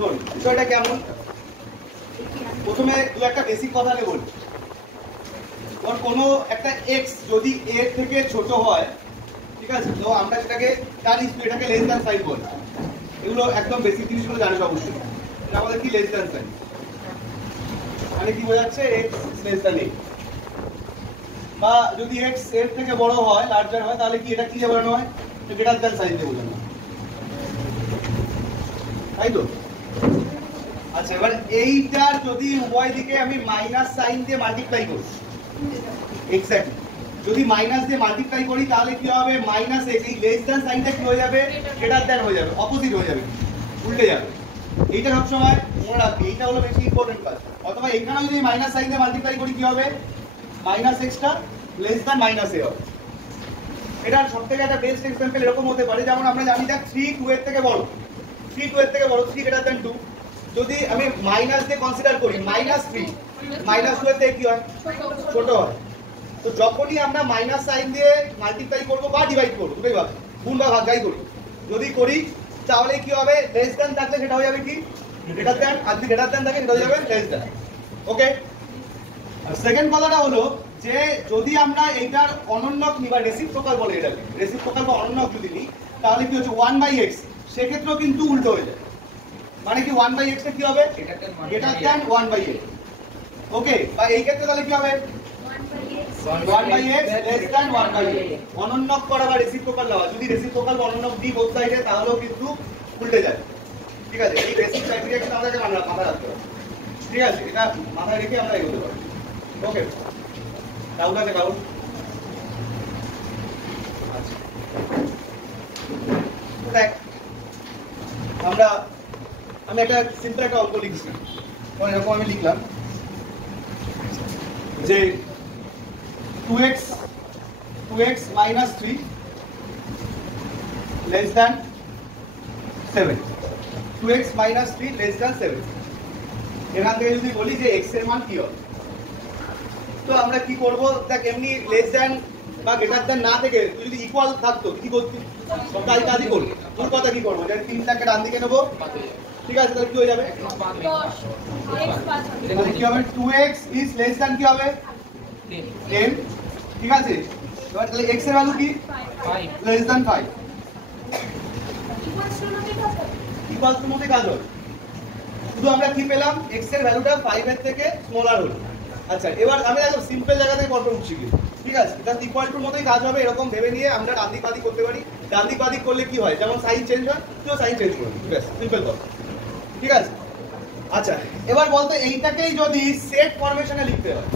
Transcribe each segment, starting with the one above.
শোন বিষয়টা কেমন, প্রথমে দু একটা বেসিক কথা আমি বলি। কোনো একটা এক্স যদি এর থেকে ছোট হয়, ঠিক আছে, তো আমরা সেটাকে জানি এটাকে লেস দ্যান সাইন বলি। এগুলো একদম বেসিক জিনিসগুলো জানিস অবশ্যই। এটা আমাদের কি লেস দ্যান সাইন, মানে কি বোঝাচ্ছে এক্স লেস দ্যান এ। বা যদি এক্স এর থেকে বড় হয়, লার্জার হয়, তাহলে কি এটা কি দিয়ে বোঝানো হয়, গ্রেটার দ্যান সাইন দিয়ে বোঝানো হয়, তাই তো? আচ্ছা, এবার এইটার যদি উভয় দিকে আমি মাইনাস সাইন দিয়ে মাল্টিপ্লাই করি, এক্স্যাক্টলি যদি মাইনাস দিয়ে মাল্টিপ্লাই করি তাহলে কি হবে, মাইনাস এক্স, এই লেস দ্যান সাইনটা কি হয়ে যাবে, গ্রেটার দ্যান হয়ে যাবে, অপোজিট হয়ে যাবে, উল্টে যাবে। এইটা সবসময় মনে রাখবে, এইটা হলো বেশি ইম্পর্টেন্ট কাজ। অথবা এখানেও যদি মাইনাস সাইন দিয়ে মাল্টিপ্লাই করি কি হবে, মাইনাস এক্সটা লেস দ্যান মাইনাস এ হবে। এটার সবথেকে একটা বেস্ট এক্সাম্পল এরকম হতে পারে, যেমন আমরা জানি যে 3 2 এর থেকে বড়, 3 2 এর থেকে বড়, 3 গ্রেটার দ্যান 2। যদি আমি মাইনাস দিয়ে কনসিডার করি, মাইনাস 3 মাইনাস 2 এর থেকে কি হয়, ছোট হয়। তো যখনই আমরা মাইনাস সাইন দিয়ে মাল্টিপ্লাই করব বা ডিভাইড করব, দুটোই ভাবে গুণ বা ভাগ যাই করি, যদি করি তাহলে কি হবে, লেস দ্যান থাকলে সেটা হয়ে যাবে কি গ্রেটার দ্যান, আর যদি গ্রেটার দ্যান থাকে সেটা হয়ে যাবে লেস দ্যান। ওকে, আর সেকেন্ড কথাটা হলো যে যদি আমরা এইটার অনন্যক নিই বা রেসিপ্রোকাল বলে এটাকে, রেসিপ্রোকাল বা অনন্যক যদি নিই তাহলে কি হচ্ছে 1/x, সেক্ষেত্রেও কিন্তু উল্টো হয়ে যায়। মানে কি 1/x টা কি হবে, গ্রেটার দ্যান 1/x। ওকে, বা এই ক্ষেত্রে তাহলে কি হবে 1/x লেস দ্যান 1/x। অনন্যক করা বা রেসিপ্রোকাল দেওয়া, যদি রেসিপ্রোকাল বা অনন্যক দিই বোথ সাইডে তাহলেও কিন্তু উল্টে যায়। ঠিক আছে, এই বেসিক ক্রাইটেরিয়া কিন্তু আমাদেরকে মাথায় রাখতে হবে। ঠিক আছে, এটা মাথায় রেখে আমরা এগোতে পারি। ওকে, ডাউট আছে কারণ? আচ্ছা, দেখ আমি একটা সিম্পল একটা অঙ্ক লিখছি, মানে এরকম আমি লিখলাম যে 2x minus 3 less than 7, 2x minus 3 less than 7। এখান থেকে যদি বলি যে x এর মান কি হবে, তো আমরা কি করব, দেখ এমনি লেস দ্যান বা গ্রেটার দ্যান না থেকে যদি ইকুয়াল থাকতো কি করতি, সবটা এই কাজই করবো। তোর কথা কি করবো, যে 3টাকে ডান দিকে নেবো, ঠিক আছে, তাহলে কি হয়ে যাবে, তাহলে কি হবে 2x is less than কি হবে 10। ঠিক আছে, এবার তাহলে x এর ভ্যালু কি 5 less than 5, ইকুয়ালস টু মধ্যে কাজ হবে। শুধু আমরা কি পেলাম, x এর ভ্যালুটা 5 এর থেকে স্মলার হলো। আচ্ছা, এবার আমি একদম সিম্পল জায়গা থেকে কত উঠছি কি, ঠিক আছে, এটা ইকুয়াল টুর মতোই কাজ হবে, এরকম ভেবে নিয়ে আমরা ডান দিক বাদিক করতে পারি। ডান দিক বাদিক করলে কি হয়, যেমন সাইন চেঞ্জ হয়, তুইও সাইন চেঞ্জ করবি, ব্যাস সিম্পল কথা। ঠিক আছে, আচ্ছা এবার বলতো এইটাকেই যদি সেট ফরমেশনে লিখতে হয়,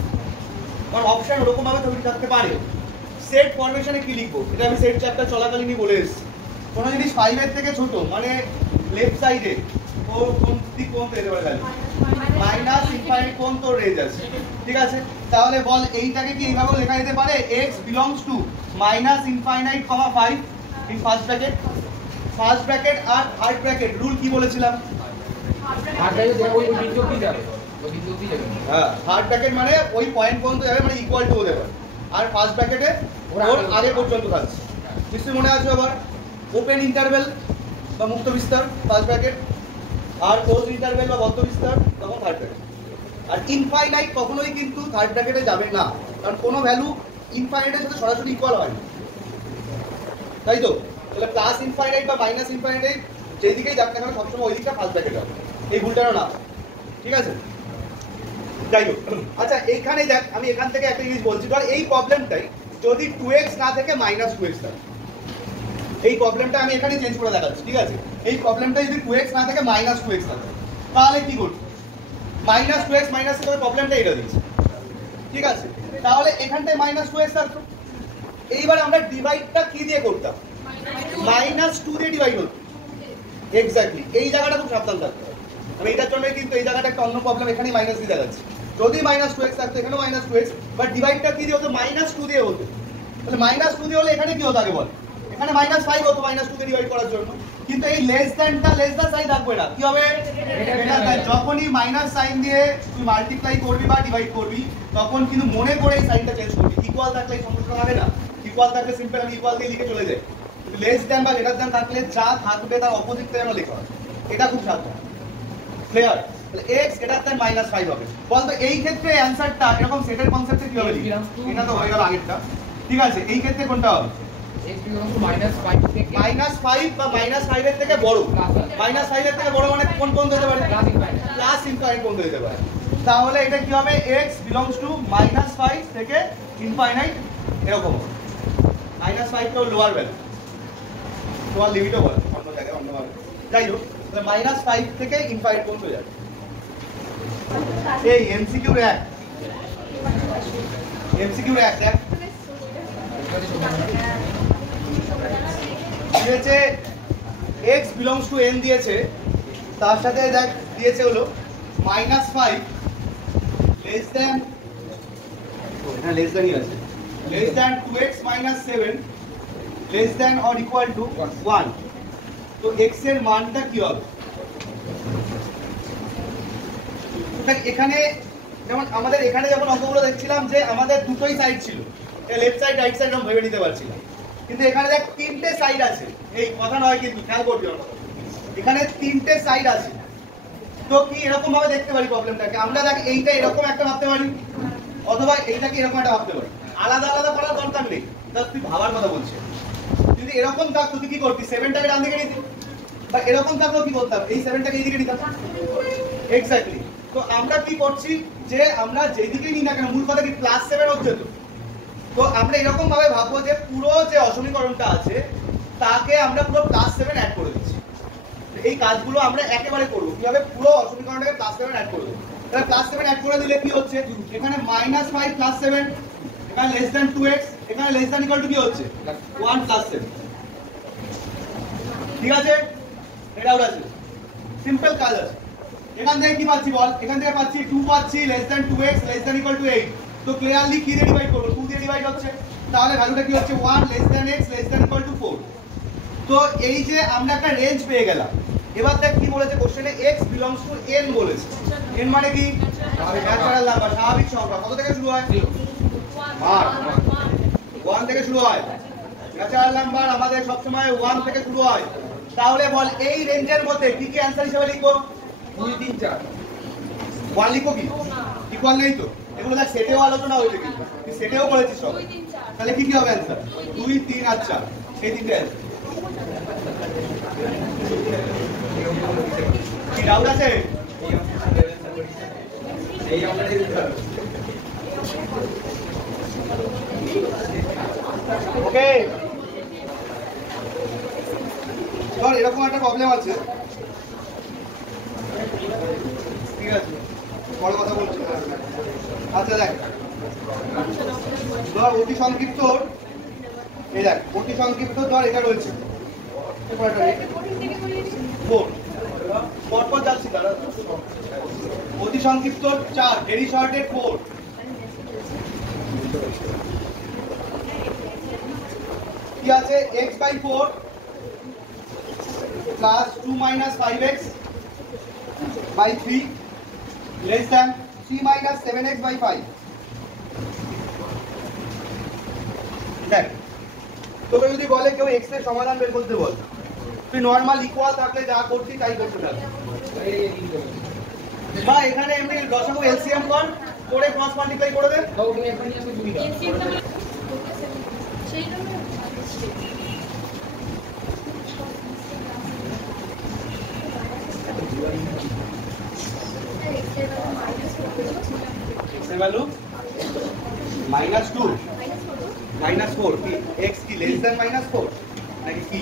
কারণ অপশন ওরকম ভাবে তৈরি থাকতে পারে, সেট ফরমেশনে কি লিখবো, এটা আমি সেট চ্যাপ্টার চলাকালীনই বলে এসেছি। কোনো জিনিস 5 এর থেকে ছোট মানে লেফট সাইডে ও কোন দিক কোন পেতে পারে, মাইনাস ইনফাইনাইট কোন তো রেঞ্জ আছে। ঠিক আছে, তাহলে বল এইটাকে কি এইভাবে লেখা যেতে পারে, x belongs to minus infinite, 5 in first bracket, first bracket আর থার্ড ব্র্যাকেট রুল কি বলেছিলাম, হ্যাঁ থার্ড ব্র্যাকেট মানে ওই পয়েন্ট পর্যন্ত যাবে, মানে ইকুয়াল টু হতে পারে, আর ফার্স্ট ব্র্যাকেটে ওর আগে পর্যন্ত থাকছে। নিশ্চয়ই মনে আছে আবার, ওপেন ইন্টারভেল বা মুক্ত বিস্তার ফার্স্ট ব্র্যাকেট, আর ক্লোজ ইন্টারভেল বা বদ্ধ বিস্তার তখন থার্ড ব্র্যাকেট। আর ইনফাইনাইট কখনোই কিন্তু থার্ড ব্র্যাকেটে যাবে না, কারণ কোনো ভ্যালু ইনফাইনাইটের সাথে সরাসরি ইকুয়াল হয় না, তাই তো? তাহলে প্লাস ইনফাইনাইট বা মাইনাস ইনফাইনাইট যেই দিকেই যাক না কেন সবসময় ওই দিকটা ফার্স্ট ব্র্যাকেট হবে, এই ভুলটাও না। ঠিক আছে, যাই হোক। আচ্ছা এইখানে দেখ, আমি এখান থেকে একটা জিনিস বলছি, ধর এই প্রবলেমটাই যদি 2x না থেকে -2x থাকে, এই প্রবলেমটা আমি এখানে চেঞ্জ করে দেখাচ্ছি। ঠিক আছে, এই প্রবলেমটা যদি 2x না থেকে -2x থাকে তাহলে কি করব, -2x মাইনাস করে প্রবলেমটা এটা দিচ্ছি। ঠিক আছে, তাহলে এখানটায় -2x থাকতো, এইবার আমরা ডিভাইডটা কি দিয়ে করতাম, -2 দিয়ে ডিভাইড হতো। এক্স্যাক্টলি, এই জায়গাটা খুব সাবধান থাকতে হবে। আমি এটার জন্যই কিন্তু এই জায়গাটা একটা অন্য প্রবলেম, এখানে মাইনাস দিয়ে দেখাচ্ছি। যদি -2x থাকতো এখানেও -2x, বাট ডিভাইডটা কি দিয়ে হতো, -2 দিয়ে হতো। তাহলে -2 দিয়ে হলে এখানে কি হতো আগে বল, এখানে -5 হতো -2 কে ডিভাইড করার জন্য। কিন্তু এই লেস দ্যানটা লেস দ্যান সাইন থাকবে না, কি হবে, যখনই মাইনাস সাইন দিয়ে তুই মাল্টিপ্লাই করবি বা ডিভাইড করবি তখন কিন্তু মনে করে এই সাইনটা চেঞ্জ করবি। ইকুয়াল থাকলে এই সমস্যা হবে না, ইকুয়াল থাকলে সিম্পল আমি ইকুয়াল দিয়ে লিখে চলে যাই। লেস দ্যান বা গ্রেটার দ্যান থাকলে যা থাকবে তার অপোজিটটা যেন লেখা হয়, এটা খুব সাবধান। ক্লিয়ার? x গ্রেটার দ্যান -5 হবে। বলতো এই ক্ষেত্রে অ্যানসারটা এরকম সেটের কনসেপ্টে কি হবে? এটা তো হয়ে গেল আগেরটা, ঠিক আছে। এই ক্ষেত্রে কোনটা হবে? x বিলংস টু -5 থেকে -5 বা -5 এর থেকে বড়। -5 এর থেকে বড় মানে কোন পর্যন্ত হতে পারে? প্লাস ইনফাইনাইট পর্যন্ত হতে পারে। তাহলে এটা কি হবে? x বিলংস টু -5 থেকে ইনফাইনাইট এরকম হবে। -5 তো লোয়ার ভ্যালু, লোয়ার লিমিটও বলে অন্য জায়গায় অন্যভাবে। যাই হোক, -5 থেকে ইনফাইনাইট পর্যন্ত যাবে। এই এমসিকিউ র্যাক, এমসিকিউ র্যাক দেখ দিয়েছে x বিলংস টু n দিয়েছে, তার সাথে দেখ দিয়েছে হলো -5 লেস দ্যান, হ্যাঁ লেস দ্যানই আছে, less than 2x - 7 less than or equal to 1। তো x এর মানটা কি হবে? দেখ এখানে যেমন আমাদের এখানে যখন অঙ্কগুলো দেখছিলাম যে আমাদের দুটোই সাইড ছিল, লেফট সাইড রাইট সাইড আমরা ভেবে নিতে পারছিলাম, কিন্তু এখানে দেখ তিনটে সাইড আছে। এই কথা নয় কিন্তু, খেয়াল করবি আমরা, এখানে তিনটে সাইড আছে। তো কি এরকম ভাবে দেখতে পারি প্রবলেমটাকে আমরা? দেখ এইটা এরকম একটা ভাবতে পারি, অথবা এইটাকে এরকম একটা ভাবতে পারি। আলাদা আলাদা করার দরকার নেই, জাস্ট তুই ভাবার কথা বলছিস। যদি এরকম থাকতো তুই কি করতি? 7টাকে ডান দিকে নিতি, বা এরকম থাকলেও কি করতাম? এই 7টাকে এই দিকে নিতাম। এক্স্যাক্টলি। তো আমরা কি করছি যে আমরা যেদিকেই নিই না কেন, মূল কথা কি +7 হচ্ছে। তো আমরা এরকম ভাবে ভাববো যে পুরো যে অসমীকরণটা আছে তাকে আমরা পুরো +7 অ্যাড করে দিচ্ছি। এই কাজগুলো আমরা একেবারে করবো কিভাবে? পুরো অসমীকরণটাকে +7 অ্যাড করে দেবো। তাহলে +7 অ্যাড করে দিলে কি হচ্ছে? এখানে -5 + 7, এখানে লেস দ্যান 2x, এখানে লেস দ্যান ইকুয়াল টু কি হচ্ছে? 1 + 7। ঠিক আছে, এটাও আছে, সিম্পল কাজ আছে। এখান থেকে কি পাচ্ছি বল? এখান থেকে পাচ্ছি 2 পাচ্ছি, less than 2x less than equal two 8। তো ক্লিয়ারলি কি দিয়ে ডিভাইড করব? 2 দিয়ে ডিভাইড হচ্ছে, তাহলে ভ্যালুটা কি হচ্ছে? 1 less than x less than equal two 4। তো এই যে আমরা একটা রেঞ্জ পেয়ে গেলাম। এবার দেখ কি বলেছে কোশ্চেনে? x বিলংস টু n বলেছে। n মানে কি? ন্যাচারাল নাম্বার, স্বাভাবিক সংখ্যা। কত থেকে শুরু হয়? 1 থেকে শুরু হয়। ন্যাচারাল নাম্বার আমাদের সব সময় 1 থেকে শুরু হয়। তাহলে বল এই রেঞ্জের মধ্যে কি কি অ্যানসার হিসেবে লিখবো? 2 3 4। 1 লিখো কি? ইকুয়াল নেই তো? এগুলো দেখ সেটেও আলোচনা হয়েছে, কিন্তু তুই সেটেও করেছিস সব। তাহলে কি কি হবে অ্যানসার? 2 3 আর 4, এই তিনটে অ্যানসার। কি ডাউট আছে? এই আমরা ওকে, ধর এরকম একটা প্রবলেম আছে, ঠিক আছে, বড় কথা বলছি। আচ্ছা দেখ, ধর অতি সংক্ষিপ্ত, এই দেখ অতি সংক্ষিপ্ত ধর এটা রয়েছে, পরপর যাচ্ছি দাঁড়া। অতি সংক্ষিপ্ত 4, ভেরি শর্টেড 4। কি আছে? x/4 plus 2 - 5x by 3 less than 3 - 7x by 5। দেখ তোকে যদি বলে কেউ x এর সমাধান বের করতে বল, তুই নরমাল ইকুয়াল থাকলে যা করছি তাই করতে থাক, বা এখানে এমনি দশমিক এলসিএম কর, করে ক্রস মাল্টিপ্লাই করে দে। দাও তুমি এখন নিয়ে আসো 2 দাও। সেই জন্য x এর ভ্যালু -2 -4 কি x কি লেস দ্যান -4 নাকি কি?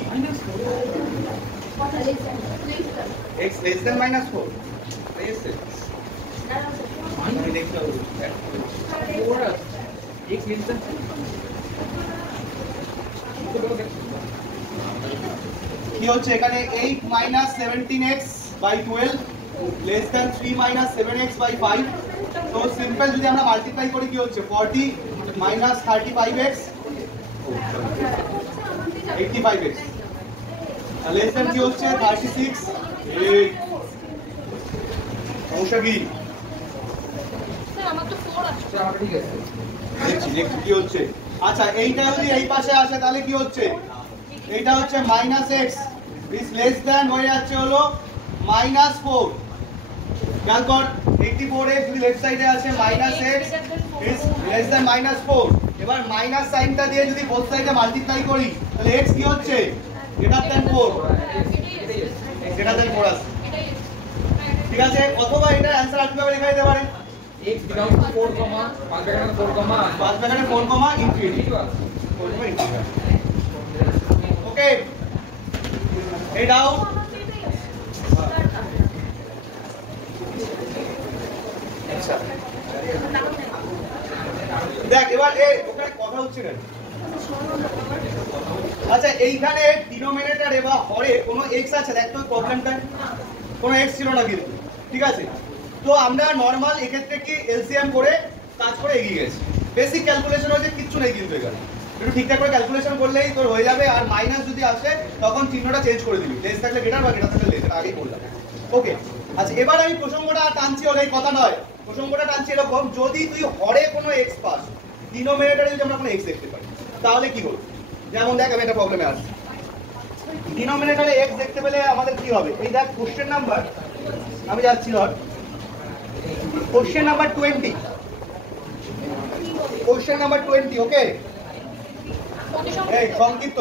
x লেস দ্যান -4 yes আমি দেখতে হবে। ওরা x লেস দ্যান কি হচ্ছে এখানে? 8 - 17x by 12 less than 3 - 7x by 5। তো সিম্পল যদি আমরা মাল্টিপ্লাই করি কি হচ্ছে? 40 - 35x 85x less than কি হচ্ছে? 36। এই সমস্যা কি? স্যার আমার তো 4 আছে। স্যার আমার ঠিক আছে। দেখছি দেখছি কি হচ্ছে। আচ্ছা এইটা যদি এই পাশে আসে তাহলে কি হচ্ছে? এইটা হচ্ছে -x, দিস লেস দ্যান হয়ে যাচ্ছে হলো -4। খেয়াল কর 84x যদি লেফট সাইডে আছে -x is less than -4। এবার মাইনাস সাইনটা দিয়ে যদি বোথ সাইডে মাল্টিপ্লাই করি তাহলে x কি হচ্ছে গ্রেটার দ্যান 4, গ্রেটার দ্যান 4 আছে। ঠিক আছে, অথবা এটা অ্যানসার আর কিভাবে লেখা যেতে পারে x belongs to 4, 5 ব্র্যাকেটে 4, ইনফিনিটি। ওকে, এই ডাউট দেখ এবার ওখানে কথা হচ্ছে না। আচ্ছা এইখানে ডিনোমিনেটরে বা হরে কোনো x আছে, দেখ তো প্রবলেমটা কোনো x ছিল না কিন্তু, ঠিক আছে। তো আমরা নরমাল এক্ষেত্রে কি এলসিএম করে কাজ করে এগিয়ে গেছি, বেসিক ক্যালকুলেশন হয়েছে, কিচ্ছু নেই কিন্তু এখানে, একটু ঠিকঠাক করে ক্যালকুলেশন করলেই তোর হয়ে যাবে। আর মাইনাস যদি আসে তখন চিহ্নটা চেঞ্জ করে দিবি, লেস থাকলে গ্রেটার বা গ্রেটার থাকলে লেস, এটা আগেই বললাম। ওকে, আচ্ছা এবার আমি প্রসঙ্গটা টানছি, হলে এই কথা নয়, প্রসঙ্গটা টানছি এরকম, যদি তুই হরে কোনো x পাস, ডিনোমিনেটরে যদি আমরা কোনো x দেখতে পাই তাহলে কি হবে? যেমন দেখ আমি একটা প্রবলেমে আসছি, ডিনোমিনেটরে x দেখতে পেলে আমাদের কি হবে? এই দেখ কোশ্চেন নাম্বার, আমি যাচ্ছি ধর কোশ্চেন নাম্বার 20, কোশ্চেন নাম্বার 20। ওকে, এই সংক্ষিপ্ত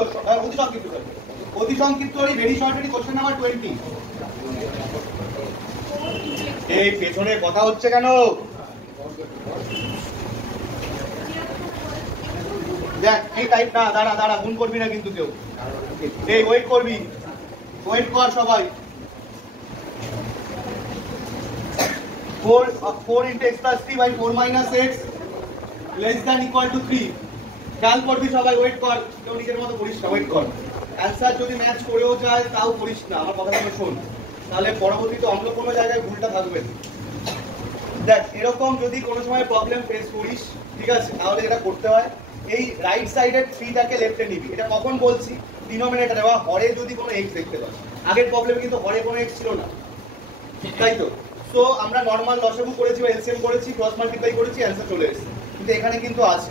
অতি সংক্ষিপ্ত ভেরি শর্ট কোশ্চেন নাম্বার 20। এই পেছনে কথা হচ্ছে কেন? দেখ এই টাইপ না, দাঁড়া গুণ করবি না কিন্তু কেউ, এই ওয়েট করবি, ওয়েট কর সবাই। 4 into x plus 3 by 4 minus x less than equal to 3। খেয়াল করবি সবাই, ওয়েট কর, কেউ নিজের মতো করিস না, ওয়েট কর। অ্যান্সার যদি ম্যাচ করেও যায় তাও করিস না, আমার কথাগুলো শোন, তাহলে পরবর্তীতে অন্য কোনো জায়গায় ভুলটা থাকবে। দেখ এরকম যদি কোনো সময় প্রবলেম ফেস করিস, ঠিক আছে, তাহলে এটা করতে হয়, এই রাইট সাইডের 3টাকে লেফটে নিবি। এটা কখন বলছি? ডিনোমিনেটরে বা হরে যদি কোনো x দেখতে পাস। আগের প্রবলেমে কিন্তু হরে কোনো x ছিল না, তাই তো? সো আমরা নরমাল লসাগু করেছি বা এলসিএম করেছি, ক্রস মাল্টিপ্লাই করেছি, অ্যান্সার চলে এসেছে, কিন্তু এখানে কিন্তু আছে।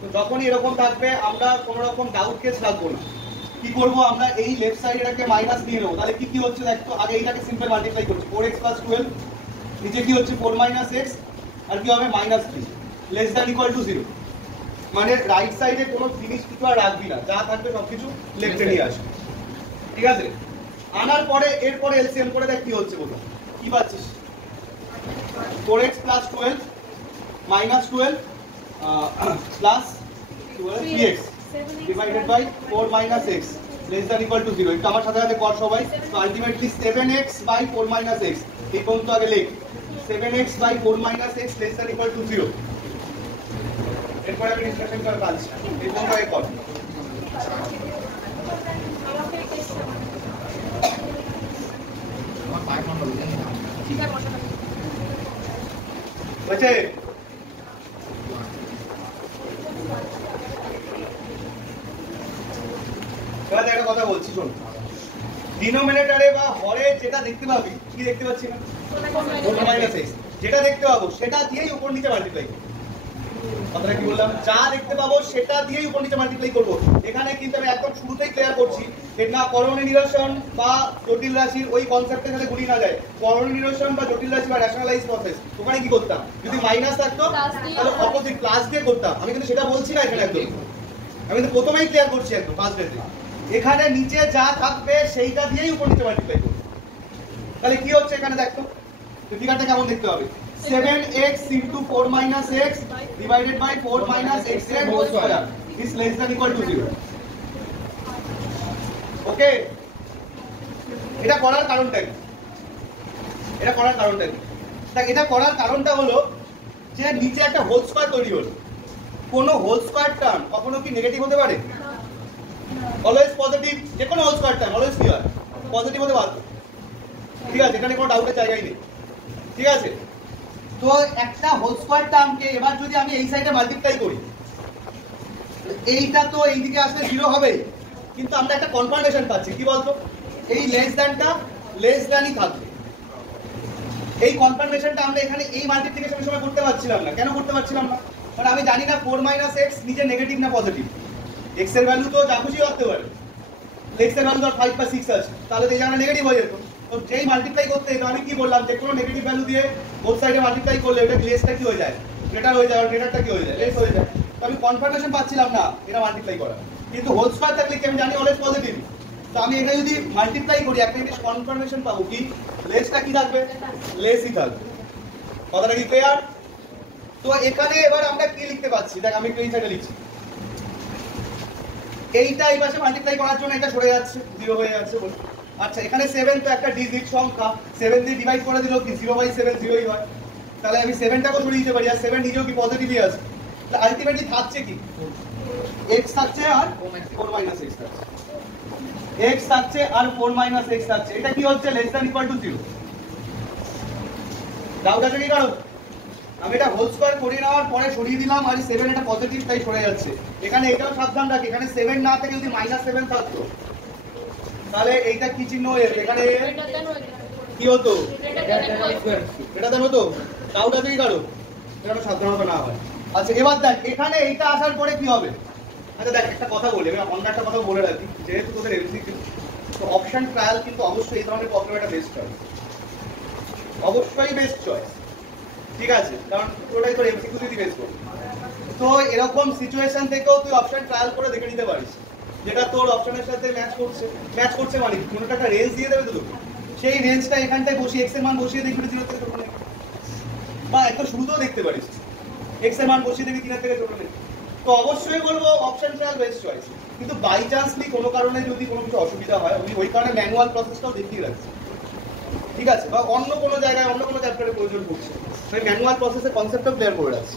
তো যখনই এরকম থাকবে আমরা কোনো রকম ডাউট কেস রাখবো না, কি করবো আমরা এই লেফট সাইডেটাকে মাইনাস দিয়ে নেবো। তাহলে কি হচ্ছে দেখো, আগে এইটাকে সিম্পল মাল্টিপ্লাই করছি, 4x plus 12, নিচে কি হচ্ছে 4 minus x, আর কি হবে -3 লেস দ্যান ইকুয়াল টু 0। মানে রাইট সাইডে কোনো জিনিস কিছু আর রাখবি না, যা থাকবে সবকিছু লেফটে নিয়ে আসবে, ঠিক আছে। আনার পরে এরপরে এলসিএম করে দেখ কি হচ্ছে, বলো কি পাচ্ছিস? 4x plus 12 minus 12 plus 3x divided by 4 minus x less than equal to 0। এটা আমার সাথে সাথে কর সবাই। তো ultimately 7x by 4 minus x, এই পর্যন্ত আগে লিখ, 7x by 4 minus x less than equal to 0। এরপরে আমি ডিসকাশন করার কাজ এই পর্যন্ত আগে কর। বলছে এবার একটা কথা বলছি শোন, ডিনোমিনেটরে বা হরে যেটা দেখতে পাবি, কি দেখতে পাচ্ছি না, যেটা দেখতে পাবো সেটা দিয়েই উপর নিচে মাল্টিপ্লাই করবো। কথাটা কি বললাম? যা দেখতে পাবো সেটা দিয়েই উপর নিচে মাল্টিপ্লাই করবো। এখানে কিন্তু আমি একদম শুরুতেই ক্লিয়ার করছি, এটা করণীয় নিরসন বা জটিল রাশির ওই কনসেপ্টের সাথে গুলি না যায়। করণীয় নিরসন বা জটিল রাশি বা রেশনালাইজ প্রসেস, ওখানে কি করতাম? যদি মাইনাস থাকতো তাহলে অপোজিট প্লাস দিয়ে করতাম। আমি কিন্তু সেটা বলছি না এখানে, একদম আমি কিন্তু প্রথমেই ক্লিয়ার করছি একদম ফার্স্ট ডেতে, এখানে নিচে যা থাকবে সেইটা দিয়েই উপর নিচে মাল্টিপ্লাই করবো। তাহলে কি হচ্ছে এখানে দেখো, ফিগারটা কেমন দেখতে হবে? 7x into 4 minus x divided by 4 minus x whole square is less than equal to 0। ওকে, এটা করার কারণটা কি? এটা করার কারণটা কি? এটা করার কারণটা হলো যে নিচে একটা হোল স্কয়ার তৈরি হলো। কোন হোল স্কয়ার টার্ম কখনো কি নেগেটিভ হতে পারে? Always positive. যে কোনো হোল স্কয়ার টার্ম অলওয়েজ কি হয়? পজিটিভ হতে বাধ্য, ঠিক আছে, এখানে কোনো ডাউটের জায়গাই নেই, ঠিক আছে। তো একটা হোল স্কয়ার টার্মকে এবার যদি আমি এই সাইডে মাল্টিপ্লাই করি, এইটা তো এইদিকে আসলে 0 হবে, কিন্তু আমরা একটা কনফার্মেশন পাচ্ছি, কি বলতো? এই লেস দ্যানটা লেস দ্যানই থাকবে। এই কনফার্মেশনটা আমরা এখানে এই মাল্টিপ্লিকেশনের সময় করতে পারছিলাম না। কেন করতে পারছিলাম না? কারণ আমি জানি না 4 minus x নিজে নেগেটিভ না পজিটিভ। x এর ভ্যালু তো যা খুশি হতে পারে, x এর ভ্যালু ধর 5 বা 6 আছে, তাহলে তো এই জায়গাটা নেগেটিভ হয়ে যেত। তো যেই মাল্টিপ্লাই করতে তো আমি কি বললাম যে কোনো নেগেটিভ ভ্যালু দিয়ে বোথ সাইডে মাল্টিপ্লাই করলে এটা লেসটা কি হয়ে যায়, গ্রেটার হয়ে যায়, আর গ্রেটারটা কি হয়ে যায়, লেস হয়ে যায়। তো আমি কনফার্মেশন পাচ্ছিলাম না এটা মাল্টিপ্লাই করা, কিন্তু হোল স্কয়ার থাকলে কি আমি জানি অলওয়েজ পজিটিভ। তো আমি এটা যদি মাল্টিপ্লাই করি একটা জিনিস কনফার্মেশন পাবো কি, লেসটা কি থাকবে, লেসই থাকবে। কথাটা কি ক্লিয়ার? তো এখানে এবার আমরা কি লিখতে পাচ্ছি, দেখ আমি এই সাইডে লিখছি, এইটা এই পাশে মাল্টিপ্লাই করার জন্য এটা সরে যাচ্ছে, 0 হয়ে যাচ্ছে বলে। আচ্ছা এখানে 7 তো একটা ডিজিট সংখ্যা, 7 দিয়ে ডিভাইড করে দিলেও কি 0/7 0ই হয়, তাহলে আমি 7টাকেও সরিয়ে দিতে পারি, আর 7 নিজেও কি পজিটিভই আছে। তাহলে আলটিমেটলি থাকছে কি, x থাকছে আর 4 - x থাকছে, x থাকছে আর 4 - x থাকছে। এটা কি হচ্ছে, less than equal to 0। Doubt আছে কি কারো? আমি এটা হোল স্কয়ার করে নেওয়ার পরে সরিয়ে দিলাম, আর 7 এটা পজিটিভ তাই সরে যাচ্ছে। এখানে এটাও সাবধান রাখি, এখানে 7 না থেকে যদি -7 থাকতো তাহলে এইটা কি চিহ্ন হয়ে যেত, এখানে কি হতো, এটা দেন হতো। ডাউট আছে কি কারো? এটা সাবধানতা না হয়। আচ্ছা এবার দেখ এখানে এইটা আসার পরে কি হবে। আচ্ছা দেখ একটা কথা বলি, আমি অন্য একটা কথা বলে রাখি, যেহেতু তোদের এমসিকিউ তো অপশন ট্রায়াল কিন্তু অবশ্যই এই ধরনের প্রবলেম একটা বেস্ট চয়েস, অবশ্যই বেস্ট চয়েস, ঠিক আছে, কারণ পুরোটাই তোর এমসিকিউ দিয়ে বেস করবে। তো এরকম সিচুয়েশন থেকেও তুই অপশন ট্রায়াল করে দেখে নিতে পারিস যেটা তোর অপশনের সাথে ম্যাচ করছে মানে কোনো একটা রেঞ্জ দিয়ে দেবে তো তোকে, সেই রেঞ্জটা এখানটায় বসিয়ে এক্স এর মান বসিয়ে দেখবি 0 থেকে ছোট নেই, বা একদম শুরুতেও দেখতে পারিস এক্স এর মান বসিয়ে দেখবি 3 থেকে ছোট নেই। তো অবশ্যই বলবো অপশন ট্রায়াল বেস্ট চয়েস, কিন্তু বাই চান্সলি কোনো কারণে যদি কোনো কিছু অসুবিধা হয় আমি ওই কারণে ম্যানুয়াল প্রসেসটাও দেখিয়ে রাখছি, ঠিক আছে, বা অন্য কোনো জায়গায় অন্য কোনো চ্যাপ্টারে প্রয়োজন পড়ছে আমি ম্যানুয়াল প্রসেসের কনসেপ্টটাও ক্লিয়ার করে রাখছি।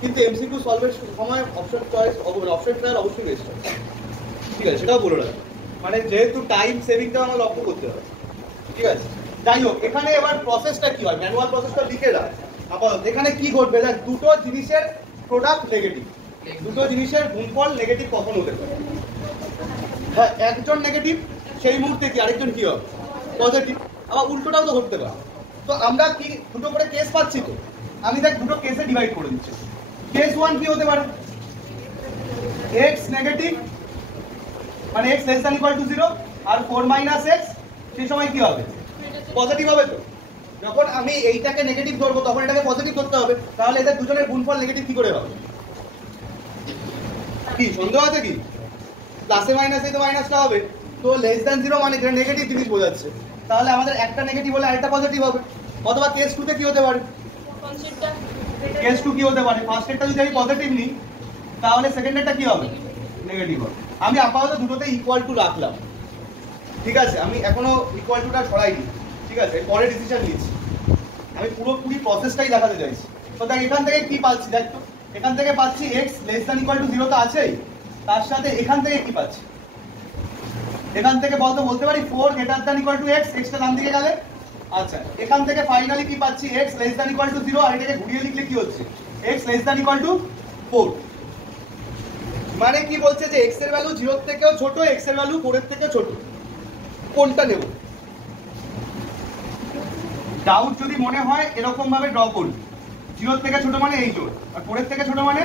কিন্তু এমসিকিউ সলভের সময় অপশন চয়েস অপশন ট্রায়াল অবশ্যই বেস্ট হয়, ঠিক আছে, সেটাও বলে রাখি, মানে যেহেতু টাইম সেভিংটাও আমার লক্ষ্য করতে হবে, ঠিক আছে। যাই হোক এখানে এবার প্রসেসটা কি হয়, ম্যানুয়াল প্রসেসটা লিখে রাখ আপাতত। এখানে কি ঘটবে, দেখ দুটো জিনিসের প্রোডাক্ট নেগেটিভ, দুটো জিনিসের গুণফল নেগেটিভ কখন হতে পারে, হ্যাঁ একজন নেগেটিভ সেই মুহূর্তে কি আরেকজন কি হবে পজিটিভ, আবার উল্টোটাও তো ঘটতে পারে। তো আমরা কি দুটো করে কেস পাচ্ছি, তো আমি দেখ দুটো কেসে ডিভাইড করে দিচ্ছি। কেস 1 কি হতে পারে, x নেগেটিভ মানে x less than equal to 0 আর 4 - x সেই সময় কি হবে, পজিটিভ হবে। তো যখন আমি এইটাকে নেগেটিভ ধরবো তখন এটাকে পজিটিভ ধরতে হবে, তাহলে এদের দুজনের গুণফল নেগেটিভ কি করে হবে, কি সন্দেহ আছে কি, প্লাসে মাইনাসে তো মাইনাসটা হবে, তো লেস দ্যান 0 মানে এটা নেগেটিভ জিনিস বোঝাচ্ছে, তাহলে আমাদের একটা নেগেটিভ হলে আরেকটা পজিটিভ হবে। অথবা কেস 2 তে কি হতে পারে, কেস 2 কি হতে পারে, ফার্স্ট এরটা যদি আমি পজিটিভ নিই তাহলে সেকেন্ড এরটা কি হবে, নেগেটিভ হবে। আমি আপাতত দুটোতে ইকুয়াল টু রাখলাম, ঠিক আছে, আমি এখনো ইকুয়াল টুটা সরাইনি, ঠিক আছে, পরে ডিসিশন নিচ্ছি, আমি পুরোপুরি প্রসেসটাই দেখাতে চাইছি। তো দেখ এখান থেকে কি পাচ্ছি, দেখ তো এখান থেকে পাচ্ছি x less than equal to 0 তো আছেই, তার সাথে এখান থেকে কি পাচ্ছি, এখান থেকে বলতে পারি 4 greater than equal two x, x টা ডান দিকে গেলে, আচ্ছা এখান থেকে ফাইনালি কি পাচ্ছি, x less than equal to 0 আর এটাকে ঘুরিয়ে লিখলে কি হচ্ছে, x less than equal two 4। মানে কি বলছে যে x এর ভ্যালু 0 এর থেকেও ছোট, x এর ভ্যালু 4 এর থেকেও ছোট, কোনটা নেব? ডাউট যদি মনে হয় এরকম ভাবে ড্র করুন, 0 এর থেকে ছোট মানে এই জোড়, আর 4 এর থেকে ছোট মানে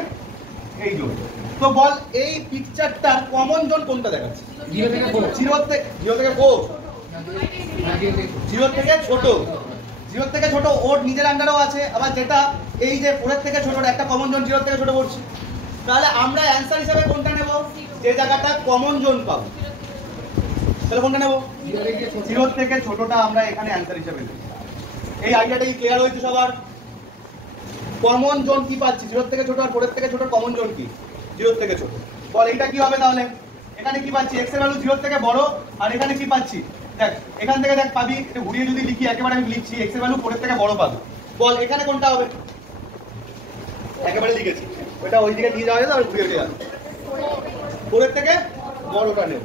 এই জোড়। তো বল এই পিকচারটার কমন জোন কোনটা দেখাচ্ছে, 0 থেকে 4, 0 থেকে 4, 0 থেকে ছোট, 0 থেকে ছোট ওর নিজের আন্ডারও আছে, আবার যেটা এই যে 4 এর থেকে ছোট একটা কমন জোন 0 থেকে ছোট পড়ছে, তাহলে আমরা অ্যানসার হিসেবে কোনটা নেব, যে জায়গাটা কমন জোন পাবো, তাহলে কোনটা নেব, 0 থেকে ছোটটা আমরা এখানে অ্যানসার হিসেবে নেব। এই আইডিয়াটা কি ক্লিয়ার হয়েছে সবার? কমন জোন কি পাচ্ছি, 0 থেকে ছোট আর 4 এর থেকে ছোট কমন জোন কি, 0 থেকে ছোট। বল এটা কি হবে তাহলে, এখানে কি পাচ্ছি x এর ভ্যালু 0 থেকে বড়, আর এখানে কি পাচ্ছি, দেখ এখান থেকে দেখ পাবি, এটা ঘুরিয়ে যদি লিখি একেবারে আমি লিখছি x এর ভ্যালু 4 এর থেকে বড় পাবো। বল এখানে কোনটা হবে, একেবারে লিখেছি ওটা ওই দিকে নিয়ে যাওয়া যাবে আর ঘুরিয়ে দেওয়া, 4 এর থেকে বড়টা নেব।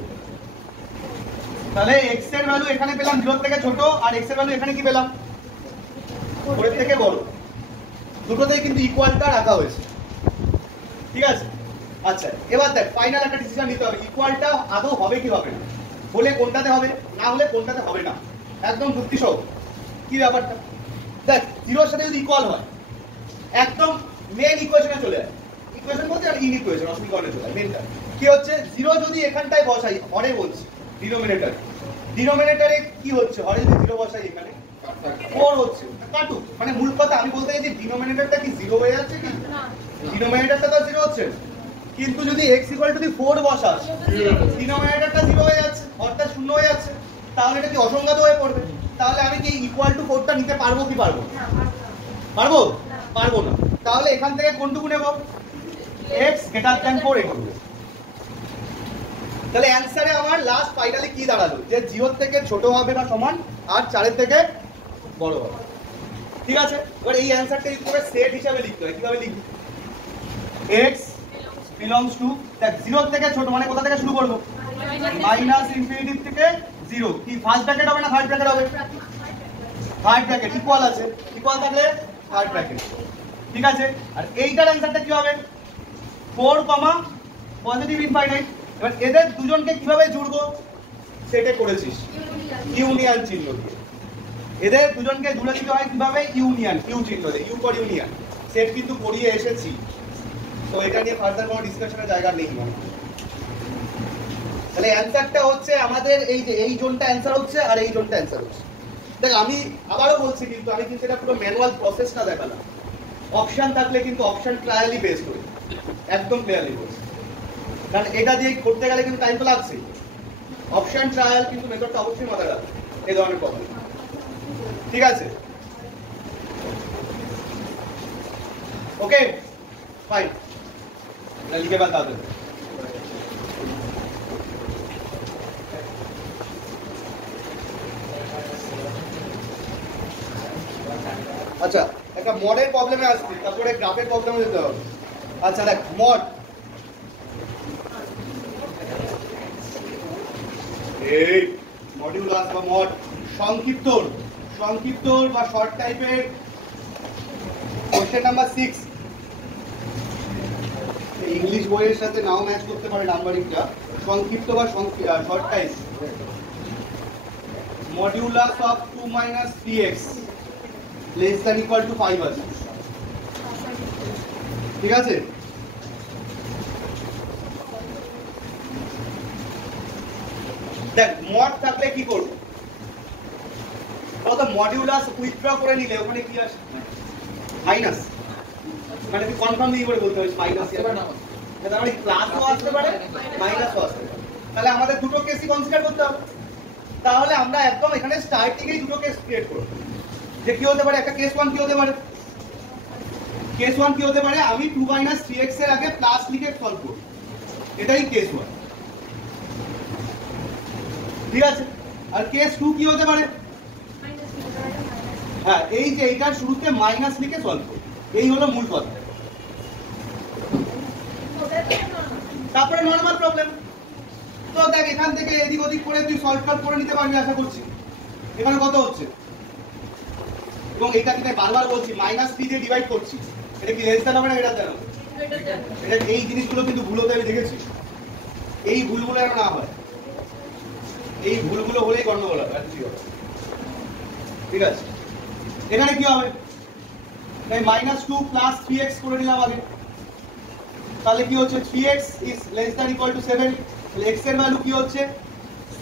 তাহলে x এর ভ্যালু এখানে পেলাম 0 থেকে ছোট, আর x এর ভ্যালু এখানে কি পেলাম 4 এর থেকে বড়, দুটোতেই কিন্তু ইকুয়ালটা রাখা হয়েছে, ঠিক আছে। আচ্ছা এবার দেখ ফাইনাল একটা ডিসিশন নিতে হবে, ইকুয়ালটা আদৌ হবে কি হবে না, হলে কোনটাতে হবে, না হলে কোনটাতে হবে না, একদম যুক্তিসহ। কি ব্যাপারটা, দেখ 0 এর সাথে যদি ইকুয়াল হয় একদম মেন ইকুয়েশনে চলে যায়, ইকুয়েশন বলতে আর ইনইকুয়েশন অসমীকরণে চলে যায়। মেনটা কি হচ্ছে, 0 যদি এখানটায় বসাই হরে বলছি ডিনোমিনেটর, ডিনোমিনেটরে কি হচ্ছে? হয় যদি 0 বসাই এখানে 4 হচ্ছে, কাটুক। মানে মূল কথা আমি বলতে চাইছি ডিনোমিনেটরটা কি 0 হয়ে যাচ্ছে কি? না ডিনোমিনেটরটা তো 0 হচ্ছে, কিন্তু যদি x = 4 বসাস ডিনোমিনেটরটা 0 হয়ে যাচ্ছে, অর্থাৎ 0 হয়ে যাচ্ছে। তাহলে এটা কি অসংজ্ঞাত হয়ে পড়বে? তাহলে আমি কি =4টা নিতে পারবো কি পারবো? পারবো? পারবো না। তাহলে এখান থেকে কোনটুকু নেব? x > 4 এ করব। তাহলে অ্যানসারে আমার লাস্ট ফাইনালি কি দাঁড়ালো? যে 0 থেকে ছোট হবে বা সমান, আর 4 এর থেকে বড় হবে। ঠিক আছে, এবার এই অ্যানসারটা ইকুয়াল সেট হিসাবে লিখতে হয়। কিভাবে লিখব? x belongs to, দেখ 0 থেকে ছোট মানে কোথা থেকে শুরু করব? -∞ থেকে 0। কি ফার্স্ট ব্র্যাকেট হবে না থার্ড ব্র্যাকেট হবে? Third bracket. ইকুয়াল আছে, ইকুয়াল থাকলে থার্ড ব্র্যাকেট। ঠিক আছে, আর এইটার অ্যানসারটা কি হবে? 4, পজিটিভ ইনফাইনাইট। এবার এদের দুজনকে কিভাবে জুড়বো সেটা করেছিস ইউনিয়ন চিহ্ন দিয়ে। এদের দুজনকে জুড়ে দিতে হয় কিভাবে? ইউনিয়ন, ইউ চিহ্ন দিয়ে, ইউ ফর ইউনিয়ন। সেট কিন্তু পড়িয়ে এসেছি, তো এটা নিয়ে ফার্দার কোনো ডিসকাশনের জায়গা নেই। তাহলে অ্যানসারটা হচ্ছে আমাদের এই যে এই জোনটা অ্যানসার হচ্ছে, আর এই জোনটা অ্যানসার হচ্ছে। দেখ আমি আবারও বলছি, কিন্তু আমি কিন্তু এটা পুরো ম্যানুয়াল প্রসেসটা দেখালাম। অপশন থাকলে কিন্তু অপশন ট্রায়ালই বেস্ট হবে, একদম ক্লিয়ারলি বলছি। কারণ এটা দিয়ে করতে গেলে কিন্তু টাইম তো লাগছে। অপশন ট্রায়াল কিন্তু মেথডটা অবশ্যই মাথায় রাখবে এই ধরনের প্রবলেম। ঠিক আছে, ওকে ফাইন, লিখে বাতা দেন। আচ্ছা, একটা মডের প্রবলেমে আসছি, তারপরে গ্রাফের প্রবলেমে যেতে হবে। আচ্ছা দেখ, মড এই মডিউলাস বা মড সংক্ষিপ্ত বা শর্ট টাইপের কোশ্চেন নাম্বার 6। ইংলিশ বইয়ের সাথে নাও ম্যাচ করতে পারে নাম্বারিংটা। সংক্ষিপ্ত বা short type, modulus of 2 - 3x less than equal to 5 আছে। ঠিক আছে, দেখ মড থাকলে কি করব? তো মডিউলাস উইথড্র করে নিলে ওখানে কি আসে? মাইনাস। মানে তুই কনফার্ম দিয়ে করে বলতে পারিস মাইনাস আসতে পারে না, তার মানে প্লাসও আসতে পারে মাইনাসও আসতে পারে। তাহলে আমাদের দুটো কেসই কনসিডার করতে হবে। তাহলে আমরা একদম এখানে স্টার্টিংয়েই দুটো কেস ক্রিয়েট করব। যে কি হতে পারে? একটা কেস 1 কি হতে পারে? কেস 1 কি হতে পারে? আমি 2 - 3x এর আগে প্লাস লিখে সলভ করব, এটাই কেস 1। ঠিক আছে, আর কেস 2 কি হতে পারে? হ্যাঁ, এই যে এইটার শুরুতে মাইনাস লিখে সলভ করব, এই হলো মূল কথা। তারপরে নরমাল প্রবলেম। তো দেখ এখান থেকে এদিক ওদিক করে তুই সলভ করে নিতে পারবি আশা করছি। এখানে কত হচ্ছে? এবং এটা কি বারবার বলছি -3 দিয়ে ডিভাইড করছি, এটা কি লেস দেন হবে না এটা দেন? এটা এই জিনিসগুলো কিন্তু ভুল হতে আমি দেখেছি। এই ভুলগুলো যেন না হয়, এই ভুলগুলো হলেই গন্ডগোল হবে। ঠিক আছে, এখানে কি হবে? তাই -2 + 3x করে নিলাম আগে। তাহলে কি হচ্ছে? 3x is less than equal to 7। তাহলে x এর ভ্যালু কি হচ্ছে?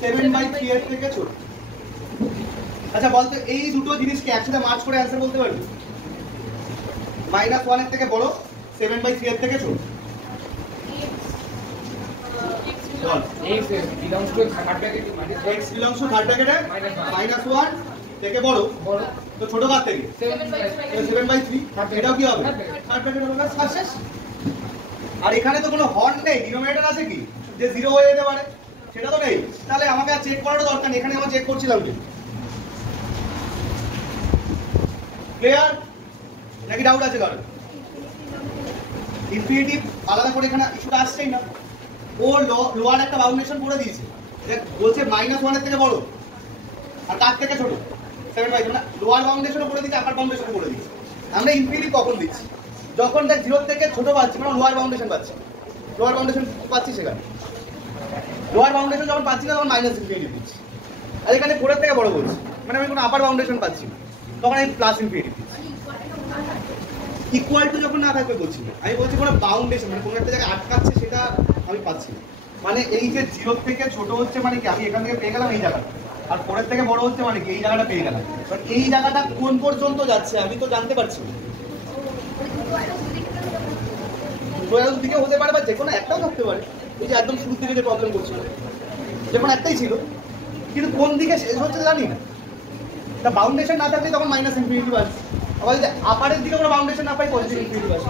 7/3 এর থেকে ছোট। আচ্ছা বলতো এই দুটো জিনিসকে একসাথে মার্জ করে অ্যানসার বলতে পারবি? -1 এর থেকে বড়, 7/3 এর থেকে ছোট। x belongs to third bracket x belongs to third bracket -1 থেকে বড়, তো ছোট কার থেকে? 7/3। এটাও কি হবে? থার্ড ব্র্যাকেট হবে। শেষ। আর এখানে তো কোনো হর্ন নেই, ডিনোমিনেটর আছে কি যে 0 হয়ে যেতে পারে? সেটা তো নেই। তাহলে আমাকে আর চেক করার দরকার নেই, এখানে আমরা চেক করছিলাম যে। ক্লিয়ার নাকি ডাউট আছে কারণ? ইনফিনিটিভ আলাদা করে এখানে ইস্যুটা আসছেই না। ও লোয়ার একটা বাউন্ডেশন করে দিয়েছে, বলছে -1 এর থেকে বড় আর তার থেকে ছোট 7/3। মানে লোয়ার বাউন্ডেশনও করে দিয়েছে, আপার বাউন্ডেশনও করে দিয়েছে। আমরা ইনফিনিটিভ কখন দিচ্ছি? যখন দেখ 0 থেকে ছোট পাচ্ছি, মানে লোয়ার বাউন্ডেশন পাচ্ছি। লোয়ার বাউন্ডেশন পাচ্ছি সেখানে, লোয়ার বাউন্ডেশন যখন পাচ্ছি না তখন -ইনফিনিটিভ দিচ্ছি। আর এখানে 4 এর থেকে বড় বলছি, মানে আমি কোনো আপার বাউন্ডেশন পাচ্ছি না, তখন আমি +ইনফিনিটিভ দিচ্ছি। ইকুয়াল টু যখন না থাকবে বলছি না, আমি বলছি কোনো বাউন্ডেশন, মানে কোনো একটা জায়গায় আটকাচ্ছে সেটা আমি পাচ্ছি না। মানে এই যে 0 থেকে ছোট হচ্ছে মানে কি? আমি এখান থেকে পেয়ে গেলাম এই জায়গাটা, আর 4 এর থেকে বড় হচ্ছে মানে কি এই জায়গাটা পেয়ে গেলাম। বাট এই জায়গাটা কোন পর্যন্ত যাচ্ছে আমি তো জানতে পারছি না। দুটোর দিকে হতে পারে বা যে কোনো একটাও থাকতে পারে। এই যে একদম শুরুর দিকে যে প্রবলেম করছিল যেমন একটাই ছিল, কিন্তু কোন দিকে শেষ হচ্ছে জানি না। তা বাউন্ডেশন না থাকলে তখন মাইনাস ইনফিনিটি পাচ্ছি, আবার যদি আপারের দিকে আমরা বাউন্ডেশন না পাই পজিটিভ ইনফিনিটি পাচ্ছি।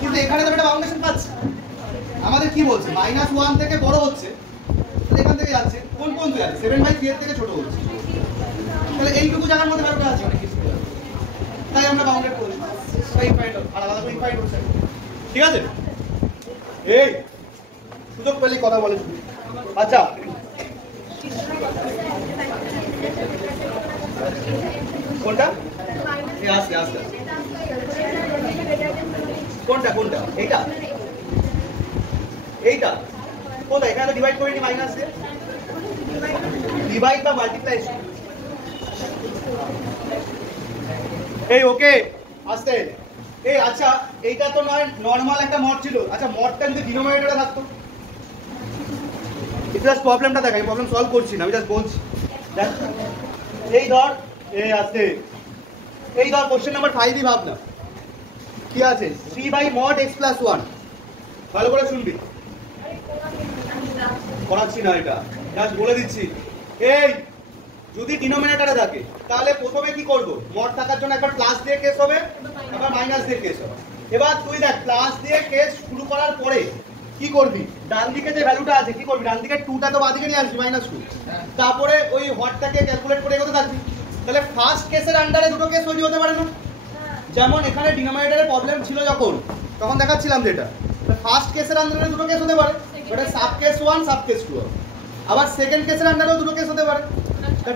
কিন্তু এখানে তো একটা বাউন্ডেশন পাচ্ছি। আমাদের কি বলছে -1 থেকে বড় হচ্ছে, এখান থেকে যাচ্ছে কোন পর্যন্ত যাচ্ছে 7/3 এর থেকে ছোট হচ্ছে। তাহলে এইটুকু জায়গার মধ্যে ব্যাপারটা আছে অনেক কিছু, তাই আমরা বাউন্ডেড করি আর আলাদা করে ইনফাইনাইট হচ্ছে। ঠিক আছে, এই সুযোগ পেলে কথা বলে শুধু। আচ্ছা কোনটা আসছে আসছে কোনটা কোনটা এইটা এইটা কোনটা এখানে তো ডিভাইড করে নি মাইনাস দিয়ে ডিভাইড বা মাল্টিপ্লাই। এই ওকে আসতে এই আচ্ছা এইটা তো নয় নরমাল একটা মড ছিল। আচ্ছা মডটা যদি ডিনোমিনেটরে থাকতো, এটা জাস্ট প্রবলেমটা দেখ, আমি প্রবলেম সলভ করছি না, আমি জাস্ট বলছি। এই ধর এই আসতে এই ধর কোশ্চেন নাম্বার 5ই ভাবনা কি আছে 3/mod x + 1। ভালো করে শুনবি, করাচ্ছি না এটা, জাস্ট বলে দিচ্ছি। এই যদি ডিনোমিনেটরে থাকে তাহলে প্রথমে কি করব, মড থাকার জন্য একবার প্লাস দিয়ে কেস হবে, আবার মাইনাস দিয়ে কেস হবে। এবার তুই দেখ প্লাস দিয়ে কেস শুরু করার পরে কি করবি, ডান দিকে যে ভ্যালুটা আছে কি করবি, ডান দিকে 2টা তো বাঁ দিকে নিয়ে আসবি -2, তারপরে ওই হটটাকে ক্যালকুলেট করে এগোতে থাকবি। তাহলে ফার্স্ট কেসের আন্ডারে দুটো কেস তৈরি হতে পারে না? যেমন এখানে ডিনোমিনেটরে প্রবলেম ছিল যখন, তখন দেখাচ্ছিলাম যেটা ফার্স্ট কেসের আন্ডারে দুটো কেস হতে পারে, ওটা সাব কেস 1 সাব কেস 2। আবার সেকেন্ড কেসের আন্ডারেও দুটো কেস হতে পারে।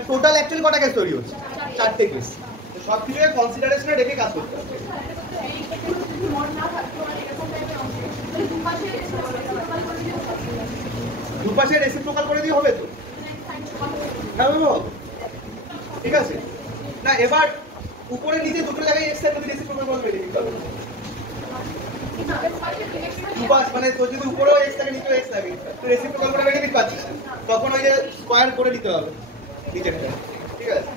টোটাল অ্যাকচুয়ালি কটা কেস তৈরি হচ্ছে, 4টে কেস। তো সব কিছু কনসিডারেশনে রেখে কাজ করতে হবে। দুপাশে রেসিপ্রোকাল করে দিয়ে হবে তো, হ্যাঁ হবে, ঠিক আছে না? এবার উপরে নিচে দুটো জায়গায় এক্স এর যদি রেসিপ্রোকাল করে দিতে হবে, দুপাশ মানে তো যদি উপরেও এক্স থাকে নিচেও এক্স থাকে, তো রেসিপ্রোকাল করে রেখে দিতে পারছিস, তখন ওই যে স্কয়ার করে দিতে হবে নিচেরটা। ঠিক আছে,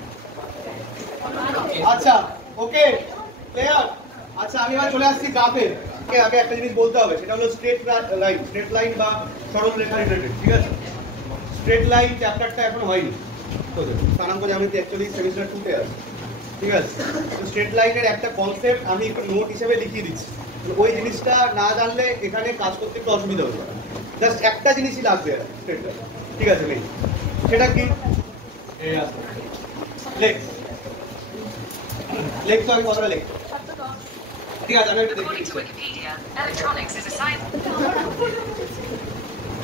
আচ্ছা ওকে ক্লিয়ার। আচ্ছা আমি এবার চলে আসছি গ্রাফে। আগে একটা জিনিস বলতে হবে, সেটা হলো স্ট্রেট লাইন বা সরল রেখা রিলেটেড। ঠিক আছে, স্ট্রেট লাইন চ্যাপ্টারটা এখন হয়নি তোদের, স্থানাঙ্ক জ্যামিতি অ্যাকচুয়ালি সেমিস্টার 2-তে আছে। ঠিক আছে, তো স্ট্রেট লাইনের একটা কনসেপ্ট আমি একটু নোট হিসেবে লিখিয়ে দিচ্ছি। ওই জিনিসটা না জানলে এখানে কাজ করতে একটু অসুবিধা হবে। জাস্ট একটা জিনিসই লাগবে স্ট্রেট লাইন। ঠিক আছে নেই, সেটা কি এই আছে লেখ লেখ তো আমি কথাটা লেখ। ঠিক আছে, আমি একটু দেখি।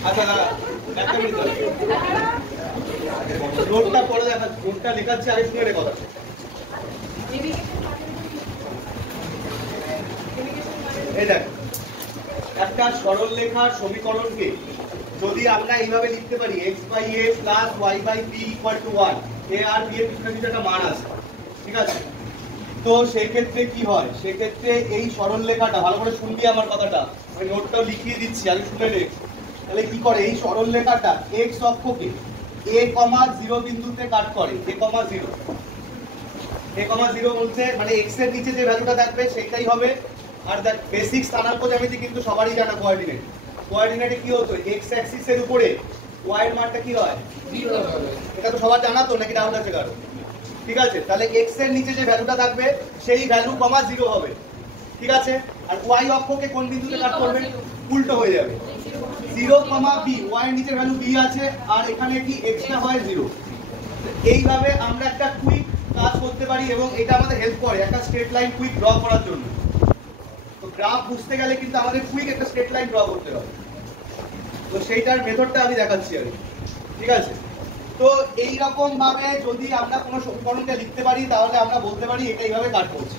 আচ্ছা দাদা একটা মিনিট নোটটা পড়ে দেখা, নোটটা লেখাচ্ছি আগে শুনে রে কথা। এই দেখ একটা সরল রেখার সমীকরণকে যদি আমরা এইভাবে লিখতে পারি x/a + y/b = 1, a R b এর পিছনে একটা মান আছে। ঠিক আছে, তো সেই ক্ষেত্রে কি হয়, সেই ক্ষেত্রে এই সরল রেখাটা ভালো করে শুনবি আমার কথাটা, আমি নোটটাও লিখিয়ে দিচ্ছি আগে শুনে নে। তাহলে কি করে এই সরল রেখাটা x অক্ষকে a, 0 বিন্দুতে কাট করে, a, 0 বলতে মানে x এর নিচে যে ভ্যালুটা থাকবে সেটাই হবে। আর দেখ বেসিক স্থানাঙ্ক জ্যামিতি কিন্তু সবারই জানা, কোঅর্ডিনেটে কি হতো, x অ্যাক্সিস এর উপরে y এর মানটা কি হয় 0 হবে। এটা তো সবার জানা তো, নাকি ডাউট আছে কারো? ঠিক আছে, তাহলে x এর নিচে যে ভ্যালুটা থাকবে সেই ভ্যালু 0 হবে। ঠিক আছে, আর y অক্ষকে কোন বিন্দুতে কাট করবে, উল্টো হয়ে যাবে 0, b, y এর নিচের ভ্যালু b আছে আর এখানে কি x টা হয় 0। এইভাবে আমরা একটা কুইক কাজ করতে পারি এবং এটা আমাদের হেল্প করে একটা স্ট্রেট লাইন কুইক ড্র করার জন্য। তো গ্রাফ বুঝতে গেলে কিন্তু আমাদের কুইক একটা স্ট্রেট লাইন ড্র করতে হবে। তো সেইটার মেথডটা আমি দেখাচ্ছি আর। ঠিক আছে, তো এই রকম ভাবে যদি আমরা কোনো সমীকরণকে লিখতে পারি তাহলে আমরা বলতে পারি এটা এইভাবে কাট করছে।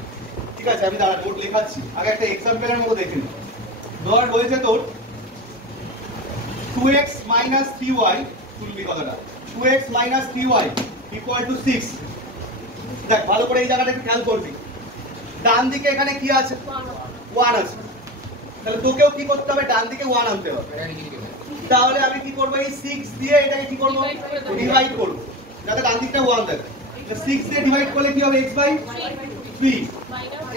ঠিক আছে, আমি দাঁড়া নোট লেখাচ্ছি, আগে একটা এক্সাম্পলের মতো দেখে নিই। ধর রয়েছে তোর 2x - 3y, শুনবি কথাটা, 2x - 3y = 6। দেখ ভালো করে এই জায়গাটা একটু খেয়াল করবি, ডান দিকে এখানে কি আছে 1 আছে, তাহলে তোকেও কি করতে হবে, ডান দিকে 1 আনতে হবে। তাহলে আমি কি করব, এই 6 দিয়ে এটাকে কি করব, ডিভাইড করব। যাতে ডান দিকটা 1 থাকে। 6 দিয়ে ডিভাইড করলে কি হবে x বাই 3।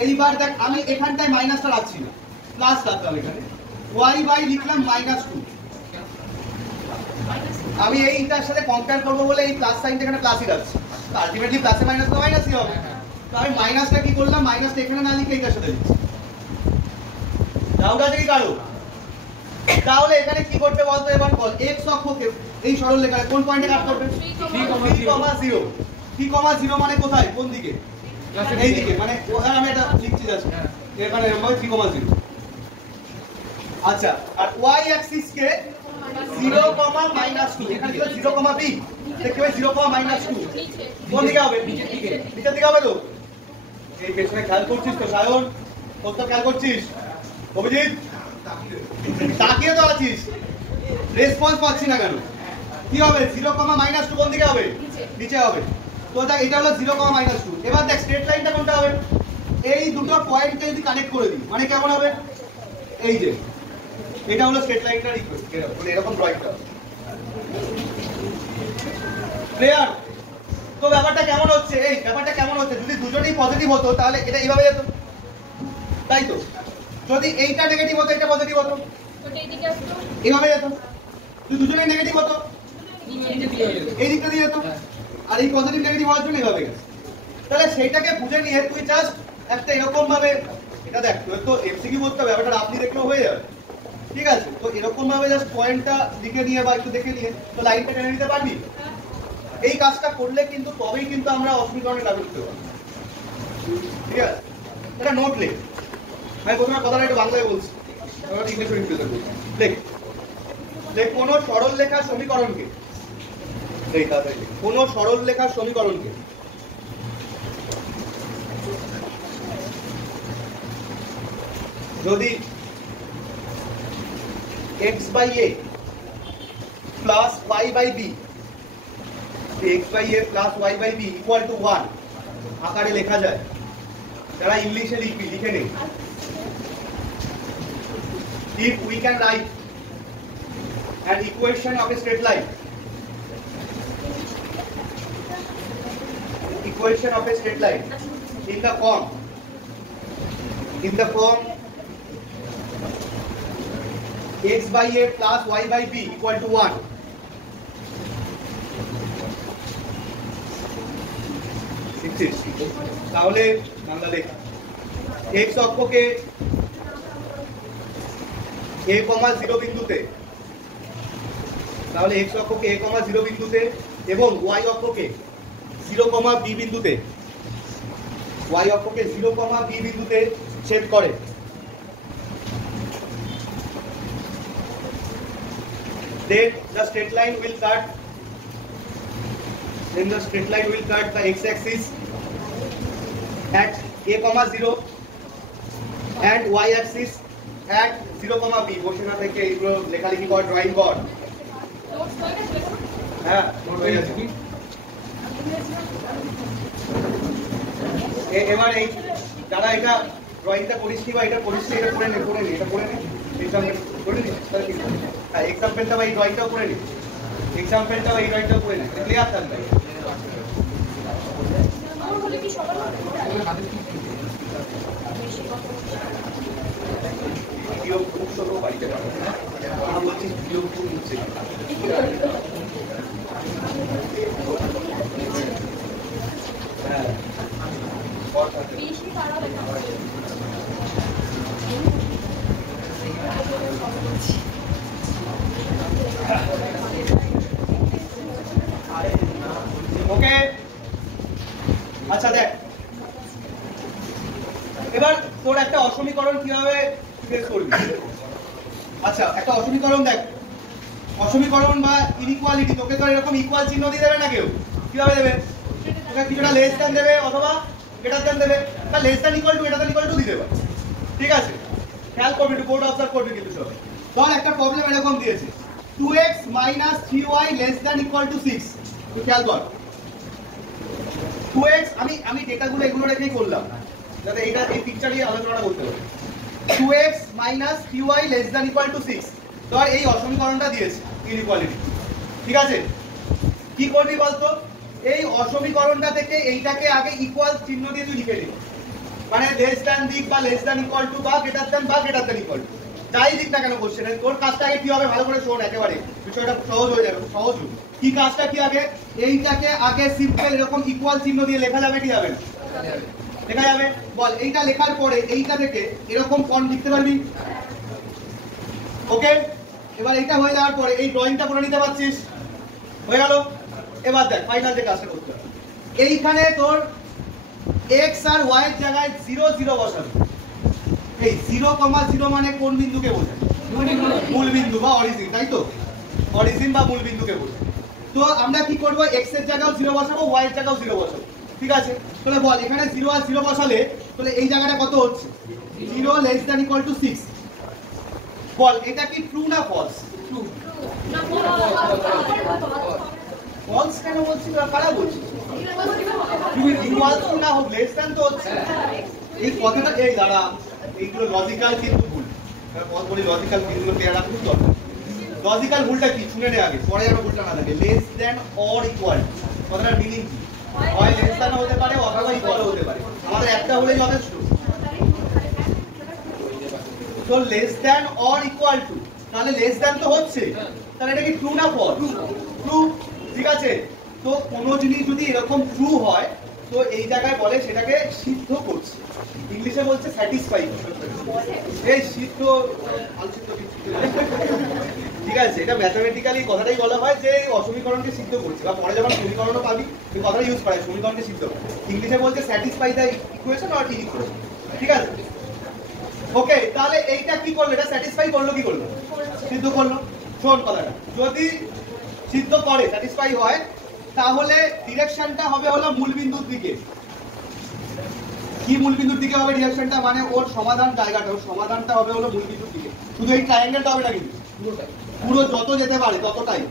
এইবার দেখ আমি এখানটায় মাইনাসটা রাখছি না, প্লাস রাখলাম এখানে, y বাই লিখলাম -2। আমি এইটার সাথে কম্পেয়ার করব বলে এই প্লাস সাইনটা এখানে প্লাসই রাখছি, তো আলটিমেটলি প্লাসে মাইনাস তো মাইনাসই হবে। তো আমি মাইনাসটা কি করলাম, মাইনাসটা এখানে না লিখে এইটার সাথে লিখছি। ডাউট আছে কি কারো? তাহলে এখানে কি করতে বলতো এবার বল, x অক্ষকে এই সরল রেখায় কোন পয়েন্টে কাট করবে? 3,0। 3,0 মানে কোথায়, কোন দিকে? এই দিকে, মানে ওখানে আমি এটা লিখছি জাস্ট এখানে এরকম 3,0। আচ্ছা, আর y অ্যাক্সিস কে 0,-2, এখানে ছিল 0,b, দেখতে পাই 0,-2 কোন দিকে হবে? নিচের দিকে হবে তো। এই পেছনে খেয়াল করছিস তো সায়ন? কত খেয়াল করছিস অভিজিৎ? তাকিয়ে তো আছিস, রেসপন্স পাচ্ছি না কেন? কি হবে 0,-2 কোন দিকে হবে? নিচে হবে। তো দেখ এটা হলো 0,-2। এবার দেখ স্ট্রেট লাইনটা কোনটা হবে? এই দুটো পয়েন্টকে যদি কানেক্ট করে দিই মানে কেমন হবে? এই যে এটা হলো স্ট্রেট লাইনটার ইকুয়েশন, এরকম ড্রয়িংটা ক্লিয়ার? তো ব্যাপারটা কেমন হচ্ছে, এই ব্যাপারটা কেমন হচ্ছে, যদি দুজনেই পজিটিভ হতো তাহলে এটা এইভাবে যেত, তাই তো? যদি এইটা নেগেটিভ হতো এটা পজিটিভ হতো, এইভাবে যেত। যদি দুজনেই নেগেটিভ হতো এই দিকটা দিয়ে যেত, আর এই পজিটিভ নেগেটিভ হওয়ার জন্য এইভাবে গেছে। তাহলে সেইটাকে বুঝে নিয়ে তুই জাস্ট একটা এরকম ভাবে, এটা দেখ তুই তো এমসিকিউ করতে হবে, ব্যাপারটা আপনি দেখলেও হয়ে যাবে, ঠিক আছে? তো এরকম ভাবে জাস্ট পয়েন্টটা লিখে নিয়ে বা একটু দেখে নিয়ে তো লাইনটা টেনে নিতে পারবি। এই কাজটা করলে কিন্তু তবেই কিন্তু আমরা অসমীকরণে লাগু করতে পারবো, ঠিক আছে? এটা নোট লেখ, আমি প্রথমে কথাটা একটু বাংলায় বলছি, ইংলিশে রিপ্লেস করবো। দেখ দেখ কোন সরল লেখার সমীকরণকে, কোন সরল লেখার সমীকরণকে যদি x by a plus y by b, x by a plus y by b equal to 1 আকারে লেখা যায়, যারা ইংলিশে লিখবি লিখে নে। If we can write an equation of a straight line, equation of a straight line in the form x by a plus y by b equal to 1, তাহলে বাংলা লেখ x অক্ষকে a, 0 বিন্দুতে, তাহলে x অক্ষকে a, 0 বিন্দুতে এবং y অক্ষকে 0, b বিন্দুতে, y অক্ষকে 0, b বিন্দুতে ছেদ করে। Then the straight line will cut the x-axis at a, 0 and y-axis at 0, b। বসে না থেকে এইগুলো লেখালেখি কর, ড্রয়িং কর। হ্যাঁ হয়ে গেছে কি? এবার এই যারা এটা ড্রয়িংটা করিস বা এটা করিস এটা করে নে, এটা করে নে, এক্সাম্পল করে নে, তাহলে কি হ্যাঁ এক্সাম্পলটা বা এই ড্রয়িংটাও করে নে, এক্সাম্পলটাও এই ড্রয়িংটাও করে নে, ক্লিয়ার থাকবে। ভিডিও খুব ছোট বাড়িতে পারবো না বলছি, ভিডিও খুব হচ্ছে হ্যাঁ ওকে। আচ্ছা দেখ এবার তোর একটা অসমীকরণ কিভাবে ফেস করবি। আচ্ছা একটা অসমীকরণ দেখ, অসমীকরণ বা ইনইকুয়ালিটি তোকে তো এরকম ইকুয়াল চিহ্ন দিয়ে দেবে না কেউ, কিভাবে দেবে? তোকে কিছুটা লেস দ্যান দেবে অথবা গ্রেটার দ্যান দেবে, বা less than equal two greater than equal two দিতে পারে, ঠিক আছে? খেয়াল করবি, একটু বোর্ড অবজার্ভ করবি কিন্তু সব। ধর একটা প্রবলেম এরকম দিয়েছে 2x - 3y ≤ 6, তুই খেয়াল কর 2x, আমি ডেটাগুলো এগুলো রেখেই করলাম যাতে এইটা এই পিকচার নিয়ে আলোচনাটা করতে পারি। 2x - 3y ≤ 6, ধর এই অসমীকরণটা দিয়েছে ইনইকুয়ালিটি, ঠিক আছে? কি করবি বলতো? এই অসমীকরণটা থেকে এইটাকে আগে ইকুয়াল চিহ্ন দিয়ে তুই লিখে নিবি, মানে লেস দ্যান দিক বা লেস দ্যান ইকুয়াল টু বা গ্রেটার দ্যান ইকুয়াল টু, যাই দিক না কেন কোশ্চেনে তোর কাজটা আগে কি হবে ভালো করে শোন, একেবারে বিষয়টা সহজ হয়ে যাবে, সহজ। কি কাজটা কি আগে, এইটাকে আগে সিম্পল এরকম ইকুয়াল চিহ্ন দিয়ে লেখা যাবে কি যাবে না, লেখা যাবে। বল এইটা লেখার পরে এইটা থেকে এরকম ফন্ট লিখতে পারবি, ওকে। এবার এইটা হয়ে যাওয়ার পরে এই ড্রয়িংটা করে নিতে পারছিস, হয়ে গেল। এবার দেখ ফাইনাল যে কাজটা করতে হবে, এইখানে তোর x আর y এর জায়গায় 0 0 বসাবি। এই 0,0 মানে কোন বিন্দুকে বোঝায়, মূল বিন্দু বা অরিজিন, তাই তো, অরিজিন বা মূল বিন্দুকে বোঝায়। তো আমরা কি করব, x এর জায়গাও 0 বসাবো, y এর জায়গাও 0 বসাবো, ঠিক আছে। তাহলে বল এখানে 0 আর 0 বসালে তাহলে এই জায়গাটা কত হচ্ছে, 0 লেস দ্যান ইকুয়াল টু 6। বল এটা কি ট্রু না ফলস, ফলস কেন বলছিস, কারা বলছিস, ইকুয়াল টু না হোক লেস দ্যান তো হচ্ছে। এই কথাটা এই দাঁড়া, এইগুলো লজিক্যাল কিন্তু ভুল, পথ বলি লজিক্যাল ভুলগুলো পেয়ে রাখা খুব দরকার। লজিক্যাল ভুলটা কি শুনে নে আগে, পরে যেন ভুলটা না থাকে। লেস দ্যান অর ইকুয়াল, কথাটার মিনিং কি, হয় লেস দ্যান হতে পারে অথবা ইকুয়াল হতে পারে, আমাদের একটা হলেই যথেষ্ট। তো less than or equal to, তাহলে লেস দ্যান তো হচ্ছে, তাহলে এটা কি ট্রু না ফলস, ট্রু, ঠিক আছে। তো কোনো জিনিস যদি এরকম ট্রু হয় তো এই জায়গায় বলে সেটাকে সিদ্ধ করছে, ইংলিশে বলছে স্যাটিসফাই। এই সিদ্ধ ঠিক আছে, এটা ম্যাথমেটিক্যালি কথাটাই বলা হয় যে এই অসমীকরণকে সিদ্ধ করছে, বা পরে যখন সমীকরণও পাবি এই কথাটা ইউজ করা হয়, সমীকরণকে সিদ্ধ করে। ইংলিশে বলছে satisfy the equation or inequation, ঠিক আছে। ওকে, তাহলে এইটা কি করলো, এটা স্যাটিসফাই করলো, কি করলো, সিদ্ধ করলো। শোন কথাটা, যদি সিদ্ধ করে স্যাটিসফাই হয় তাহলে ডিরেকশনটা হবে হলো মূলবিন্দুর দিকে। কি মূলবিন্দুর দিকে হবে ডিরেকশনটা, মানে ওর সমাধান জায়গাটা, ওর সমাধানটা হবে হলো মূলবিন্দুর দিকে। শুধু এই ট্রায়াঙ্গেলটা হবে না কিন্তু, পুরো যত যেতে পারে ততটাই।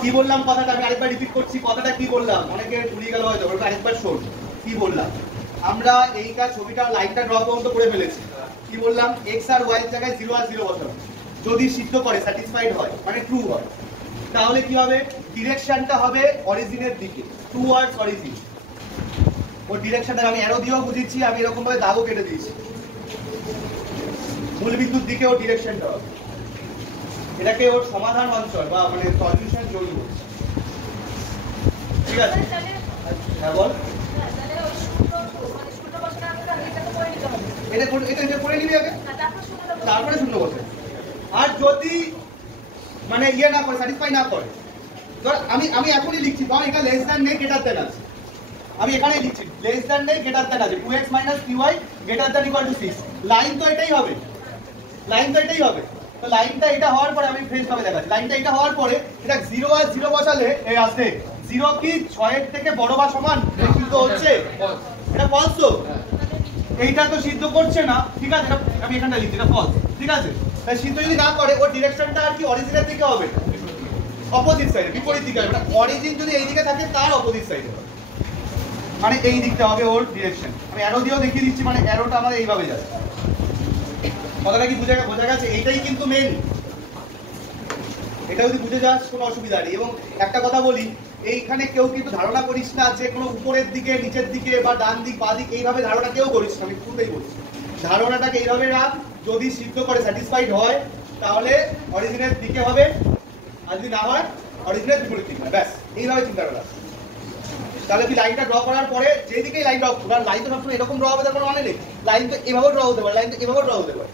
কি বললাম কথাটা, আমি আরেকবার রিপিট করছি, কথাটা কি বললাম, অনেকে ভুলে গেল হয়তো, আরেকবার শোন কি বললাম। আমরা এইটা ছবিটা লাইনটা ড্র পর্যন্ত করে ফেলেছি। কি বললাম, x আর y এর জায়গায় 0 আর 0 বসাবো, যদি সিদ্ধ করে স্যাটিসফাইড হয় মানে ট্রু হয়, তাহলে কি হবে, ডিরেকশনটা হবে অরিজিনের দিকে, টুয়ার্ডস অরিজিন। ওর ডিরেকশনটা আমি অ্যারো দিয়েও বুঝিয়েছি, আমি এরকম ভাবে দাগও কেটে দিয়েছি, মূলবিন্দুর দিকে ওর ডিরেকশনটা হবে। এটাকে ওর সমাধান অঞ্চল বা মানে সলিউশন জোন বলছে, ঠিক আছে। হ্যাঁ বল, এটা করে নিবি আগে, তারপরে শূন্য বসে। আর যদি মানে ইয়ে না করে, স্যাটিসফাই না করে, ধর আমি এখনই লিখছি, ধর এটা লেস দ্যান নেই গ্রেটার দ্যান আছে, আমি এখানেই লিখছি লেস দ্যান নেই গ্রেটার দ্যান আছে, 2x - 3y greater than equal two 6। Line তো এটাই হবে, লাইন তো এটাই হবে। তো লাইনটা এটা হওয়ার পরে আমি ফ্রেশ ভাবে দেখাচ্ছি, লাইনটা এটা হওয়ার পরে এটা 0 আর 0 বসালে এই আসবে 0 কি 6 এর থেকে বড় বা সমান, সিদ্ধ হচ্ছে, এটা ফলস। তো এইটা তো সিদ্ধ করছে না, ঠিক আছে, আমি এখানটা লিখছি এটা ফলস, ঠিক আছে। তাই সিদ্ধ যদি না করে ওর ডিরেকশনটা আর কি অরিজিনের দিকে হবে, অপোজিট সাইডে, বিপরীত দিকে হবে। অরিজিন যদি এই দিকে থাকে তার অপোজিট সাইডে হবে, মানে এই দিকটা হবে ওর ডিরেকশন। আমি অ্যারো দিয়েও দেখিয়ে দিচ্ছি, মানে অ্যারোটা আমার এইভাবে যাবে। কথাটা কি বোঝা গেছে, এইটাই কিন্তু মেন। এটা যদি বুঝে যাস কোনো অসুবিধা নেই। এবং একটা কথা বলি, এইখানে কেউ কিন্তু ধারণা করিস না যে কোনো উপরের দিকে নিচের দিকে বা ডান দিক বা দিক, এইভাবে ধারণা কেউ করিস না, আমি শুরুতেই বলছি। ধারণাটাকে এইভাবে রাখ, যদি সিদ্ধ করে স্যাটিসফাইড হয় তাহলে অরিজিনের দিকে হবে, আর যদি না হয় অরিজিনের বিপরীত দিকে, ব্যাস এইভাবে চিন্তা করা। তাহলে তুই লাইনটা ড্র করার পরে যেদিকেই লাইন ড্র করার, লাইন তো সবসময় এরকম ড্র হবে তার কোনো মানে নেই, লাইন তো এভাবেও ড্র হতে পারে, লাইন তো এভাবেও ড্র হতে পারে,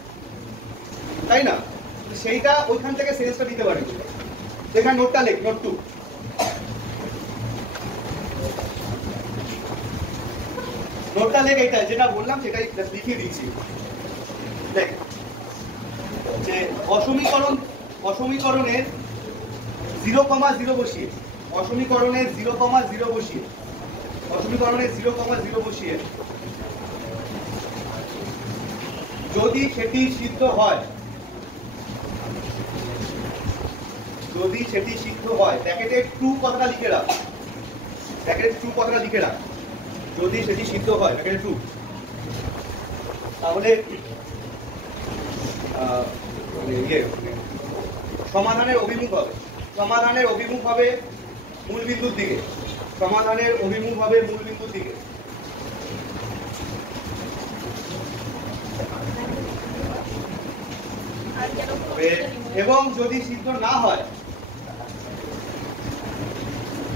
তাই না। সেইটা ওইখান থেকে সেন্সটা দিতে পারি। এখানে নোটটা লেখ, নোট 2। নোটটা লেখ, এইটা যেটা বললাম সেটাই লিখিয়ে দিচ্ছি। দেখ যে অসমীকরণের 0,0 বসিয়ে, অসমীকরণের 0,0 বসিয়ে, অসমীকরণের 0,0 বসিয়ে যদি সেটি সিদ্ধ হয়, যদি সেটি সিদ্ধ হয়, ব্র্যাকেটে ট্রু কথাটা লিখে রাখ, ব্র্যাকেটে ট্রু কথাটা লিখে রাখ, যদি সেটি সিদ্ধ হয় ব্র্যাকেটে ট্রু, তাহলে সমাধানের অভিমুখ হবে, সমাধানের অভিমুখ হবে মূল বিন্দুর দিকে, সমাধানের অভিমুখ হবে মূল বিন্দুর দিকে। এবং যদি সিদ্ধ না হয়,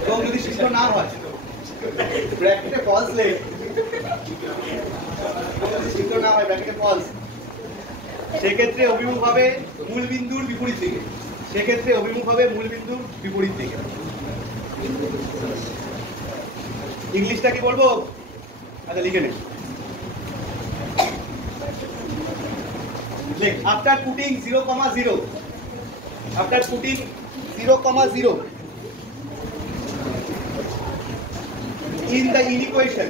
এবং যদি সিদ্ধ না হয় ব্র্যাকেটে ফলস লেখ, যদি সিদ্ধ না হয় ব্র্যাকেটে ফলস, সেক্ষেত্রে অভিমুখ হবে মূল বিন্দুর বিপরীত দিকে, সেক্ষেত্রে অভিমুখ হবে মূল বিন্দুর বিপরীত দিকে। ইংলিশটা কি বলবো? আচ্ছা লিখে নেন। After putting 0,0, after putting 0,0 in the inequation,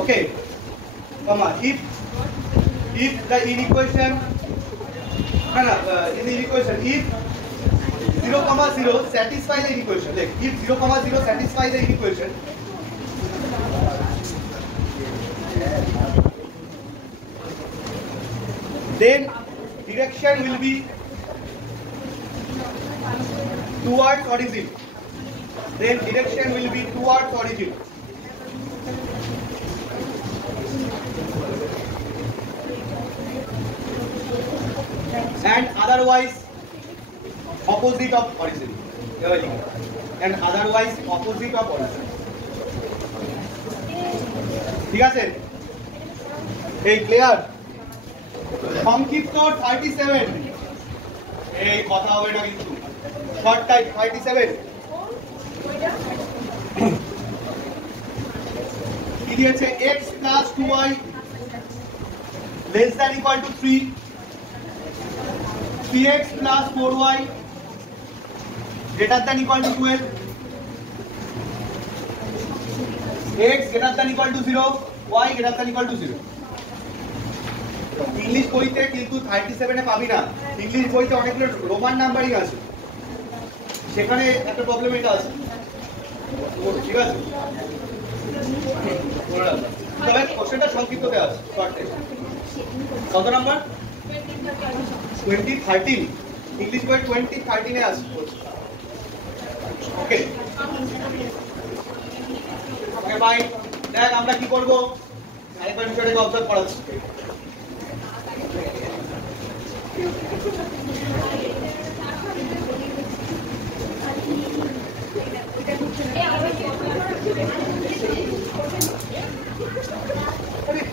okay, comma, if the inequation, in the inequation, if 0,0 satisfy the inequation, like if 0,0 satisfy the inequation, then direction will be towards origin, then direction will be towards origin. And otherwise opposite of origin, and otherwise opposite of origin. ঠিক আছে? এই clear? সংক্ষিপ্ত 37, এই কথা হবে না কিন্তু, short type 37 কি দিয়েছে? x plus 2y less than equal to 3, 3x plus 4y greater than equal to 12, x greater than equal to 0, y greater than equal to 0. English বইতে কিন্তু 37 এ পাবি না, ইংলিশ বইতে অনেকগুলো রোমান নাম্বারিং আছে, সেখানে একটা প্রবলেম এটা আছে, ঠিক আছে? তবে কোশ্চেনটা সংক্ষিপ্ততে আছে, শর্টে। কত নাম্বার? 2013, ইংলিশ বই 2013 এ আছে। ওকে ওকে ভাই, দেখ আমরা কি করব, আরেকবার বিষয়টাকে অবজার্ভ করাচ্ছি।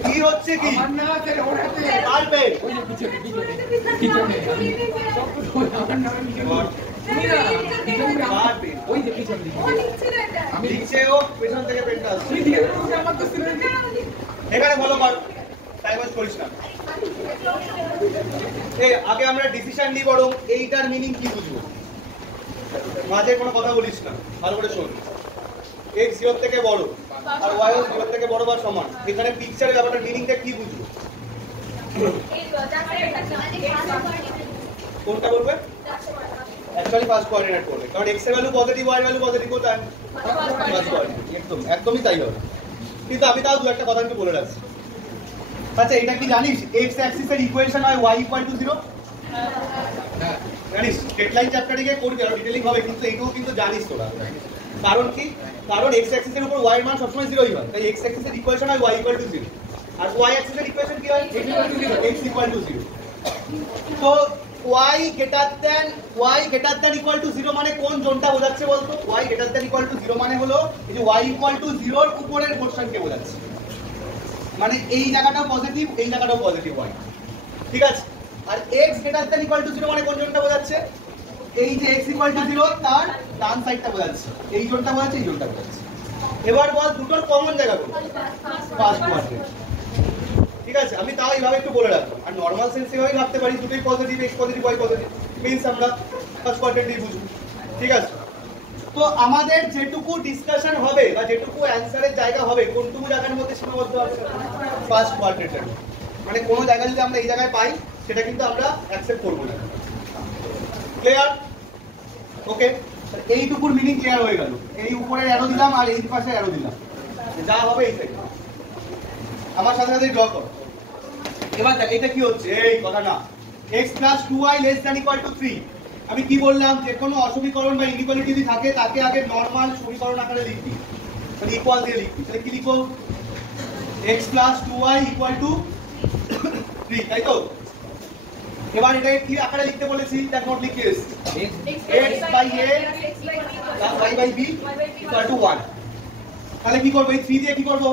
কি হচ্ছে কি? পারবে এখানে ভালো কর, টাইম ওয়েস্ট করিস না। আগে আমরা ডিসিশন নিই, বরং এইটার মিনিং কি বুঝবো, মাঝে কোনো কথা বলিস না, ভালো করে শোন। x 0 থেকে বড় আর y 0 থেকে বড় বা সমান, এখানে পিকচারের ব্যাপারটার মিনিংটা কি বুঝবো? কোনটা বলবে? অ্যাকচুয়ালি ফার্স্ট কোঅর্ডিনেট করবে, কারণ x এর ভ্যালু পজিটিভ, y এর ভ্যালু পজিটিভ, কোথায়? First coordinate. একদমই তাই হবে। কিন্তু আমি তাও দু একটা কথা একটু বলে রাখছি। আচ্ছা এটা কি জানিস x অ্যাক্সিস এর ইকুয়েশন হয় y = 0? জানিস? ডেডলাইন চ্যাপ্টারে গিয়ে করবি, আর ডিটেইলিং হবে, কিন্তু এইটাও কিন্তু জানিস তোরা। কারণ কি? কারণ x অ্যাক্সিস এর উপর y এর মান সবসময় 0ই হয়, তাই x অ্যাক্সিস এর ইকুয়েশন হয় y = 0, আর y অ্যাক্সিস এর ইকুয়েশন কি হয়? x = 0। তো y greater than equal to 0 মানে কোন জোনটা বোঝাচ্ছে বলতো? y greater than equal to 0 মানে হলো এই যে y = 0 এর উপরের পোরশনকে বোঝাচ্ছে, মানে এই জায়গাটাও পজিটিভ, এই জায়গাটাও পজিটিভ হয়, ঠিক আছে? আর x greater than equal to 0 মানে কোন জোনটা বোঝাচ্ছে? এই যে x = 0 তার ডান সাইডটা বোঝাচ্ছে, এই জোনটা বোঝাচ্ছে, এই জোনটা বোঝাচ্ছে। এবার বল দুটোর কমন জায়গা কোনটা? ফার্স্ট কোয়াড্রেন্ট, ঠিক আছে? আমি তাও এইভাবে একটু বলে রাখলাম, আর নরমাল সেন্সে ভাবে ভাবতে পারি দুটোই positive, x positive, y positive, means আমরা ফার্স্ট কোয়াড্রেন্টই বুঝবো, ঠিক আছে? তো আমাদের যেটুকু ডিসকাশন হবে বা যেটুকু অ্যানসারের জায়গা হবে, কোনটুকু জায়গার মধ্যে সীমাবদ্ধ হবে? ফার্স্ট কোয়াড্রেন্টের। মানে কোনো জায়গা যদি আমরা এই জায়গায় পাই, সেটা কিন্তু আমরা অ্যাকসেপ্ট করব না। ক্লিয়ার? ওকে, এইটুকুর মিনিং ক্লিয়ার হয়ে গেল। এই উপরে অ্যারো দিলাম আর এই পাশে অ্যারো দিলাম, যা হবে এই সাইডে। আমার সাথে সাথে ড্র কর। এবার দেখ এটা কি হচ্ছে, এই কথা না, x + 2y ≤ 3। আমি কি বললাম, যে কোনো অসমীকরণ বা ইনইকুয়ালিটি যদি থাকে তাকে আগে নরমাল সমীকরণ আকারে লিখবি, মানে ইকুয়াল দিয়ে লিখবি। তাহলে কি লিখবো, x + 2y = 3, তাই তো? এবার এটাকে কি আকারে লিখতে বলেছি, দেখ নোট লিখে এসেছি, x/a + y/b = 1। তাহলে কি করব, এই 3 দিয়ে কি করব,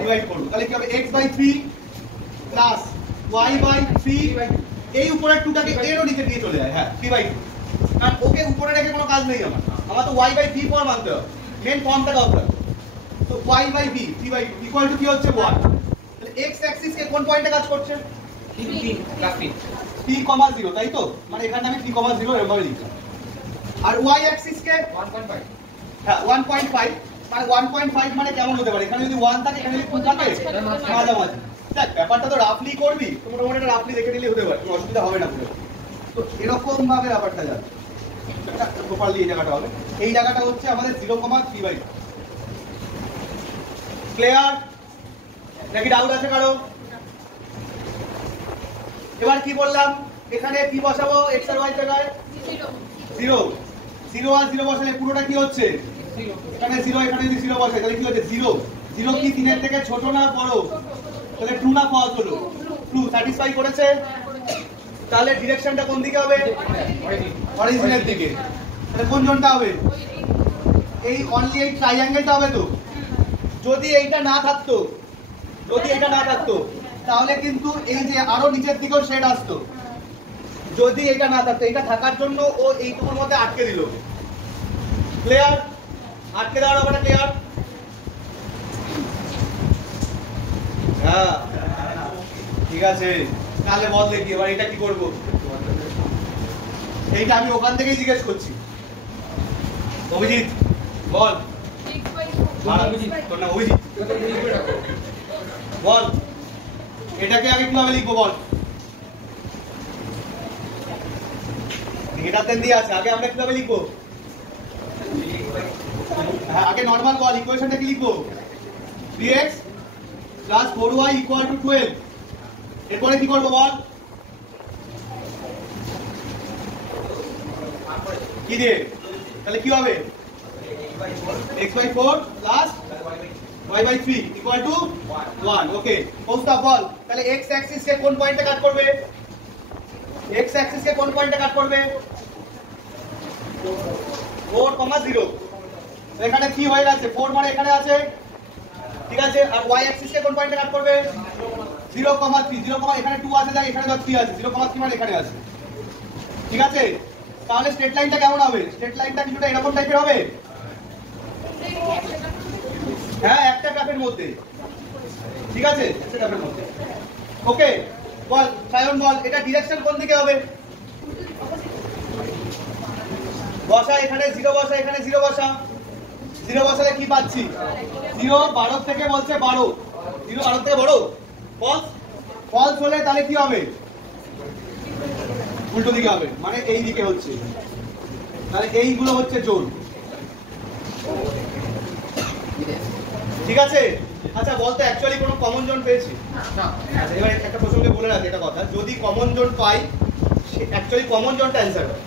ডিভাইড করব। তাহলে কি হবে, x/3 + y/3, এই উপরের 2টাকে এরও নিচে দিয়ে চলে যায়, হ্যাঁ 3/2। কারণ ওকে উপরে রেখে কোনো কাজ নেই আমার তো y/3 ফর্ম আনতে হবে, মেন ফর্মটা দরকার। তো y/b 3/2 ইকুয়াল টু কি হচ্ছে 1। তাহলে x অ্যাক্সিস কে কোন পয়েন্টে কাজ করছে, 3,0, তাই তো? মানে এখানে আমি 3,0 এরকম ভাবে লিখলাম। আর y অ্যাক্সিস কে 1.5, হ্যাঁ 1.5, মানে 1.5 মানে কেমন হতে পারে, এখানে যদি 1 থাকে এখানে যদি 2 থাকে, মাঝামাঝি। দেখ ব্যাপারটা তো রাফলি করবি, তো মোটামুটি এটা রাফলি দেখে নিলে হতে পারে, কোনো অসুবিধা হবে না পুরো। তো এরকম ভাবে ব্যাপারটা যাবে, এটা প্রপারলি এই জায়গাটা হবে। এই জায়গাটা হচ্ছে আমাদের 0,3/2। ক্লিয়ার নাকি ডাউট আছে কারো? এবার কি বললাম, এখানে কি বসাবো, x আর y জায়গায় 0, 0 আর 0 বসালে পুরোটা কি হচ্ছে, এখানে 0, এখানে যদি 0 বসাই তাহলে কি হচ্ছে 0, 0 কি 3 এর থেকে ছোট না বড়, তাহলে ট্রু না ফলস হলো, ট্রু। স্যাটিসফাই করেছে? তাহলে ডিরেকশনটা কোন দিকে হবে, অরিজিনের দিকে। তাহলে কোন জোনটা হবে, এই অনলি এই ট্রায়াঙ্গেলটা হবে। তো যদি এইটা না থাকতো, যদি এটা না থাকতো তাহলে কিন্তু এই যে আরো নিচের দিকেও শেড আসতো। যদি এটা না থাকতো, এটা থাকার জন্য ও এইটুকুর মধ্যে আটকে দিল। ক্লিয়ার? আটকে দেওয়ার ব্যাপারটা ক্লিয়ার? হ্যাঁ ঠিক আছে। তাহলে বল দেখি এবার এটা কি করব। এইটা আমি ওখান থেকেই জিজ্ঞেস করছি। অভিজিৎ বল। তোর নাম অভিজিৎ, বল এটাকে আগে কিভাবে লিখবো বল। এটা তেন দিয়ে আছে, আগে আমরা কিভাবে লিখবো, হ্যাঁ আগে নরমাল বল, ইকুয়েশনটা কি লিখবো, 3x + 4y = 12। এরপরে কি করবো বল, কি দিয়ে, তাহলে কি হবে, x/4 + y/3 = 1। ওকে কৌস্তব বল, তাহলে x অ্যাক্সিস কে কোন পয়েন্টে কাট করবে, x অ্যাক্সিস কে কোন পয়েন্টে কাট করবে, 4,0। এখানে কি হয়ে গেছে, 4 মানে এখানে আছে, ঠিক আছে। আর y অ্যাক্সিস কে কোন পয়েন্টে কাট করবে, 0,3, 0, এখানে 2 আছে, যাই এখানে 3 আছে, 0,3 মানে এখানে আছে, ঠিক আছে। তাহলে স্ট্রেট লাইনটা কেমন হবে, স্ট্রেট লাইনটা কিছুটা এরকম টাইপের হবে, হ্যাঁ একটা গ্রাফের মধ্যে, ঠিক আছে, একটা গ্রাফের মধ্যে। ওকে বল সায়ন বল, এটা ডিরেকশন কোন দিকে হবে, বসা এখানে 0 বসা, এখানে 0 বসা, 0 বসালে কি পাচ্ছি, 0 12 থেকে বলছে 12, 0 12 থেকে বড়, ফলস, ফলস হলে তাহলে কি হবে, উল্টো দিকে হবে, মানে এই দিকে হচ্ছে, তাহলে এইগুলো হচ্ছে জোন, ঠিক আছে। আচ্ছা বলতো অ্যাকচুয়ালি কোনো কমন জোন পেয়েছি না, এবার একটা প্রসঙ্গে বলে রাখি এটা কথা, যদি কমন জোন পাই অ্যাকচুয়ালি কমন জোনটা অ্যান্সার হয়,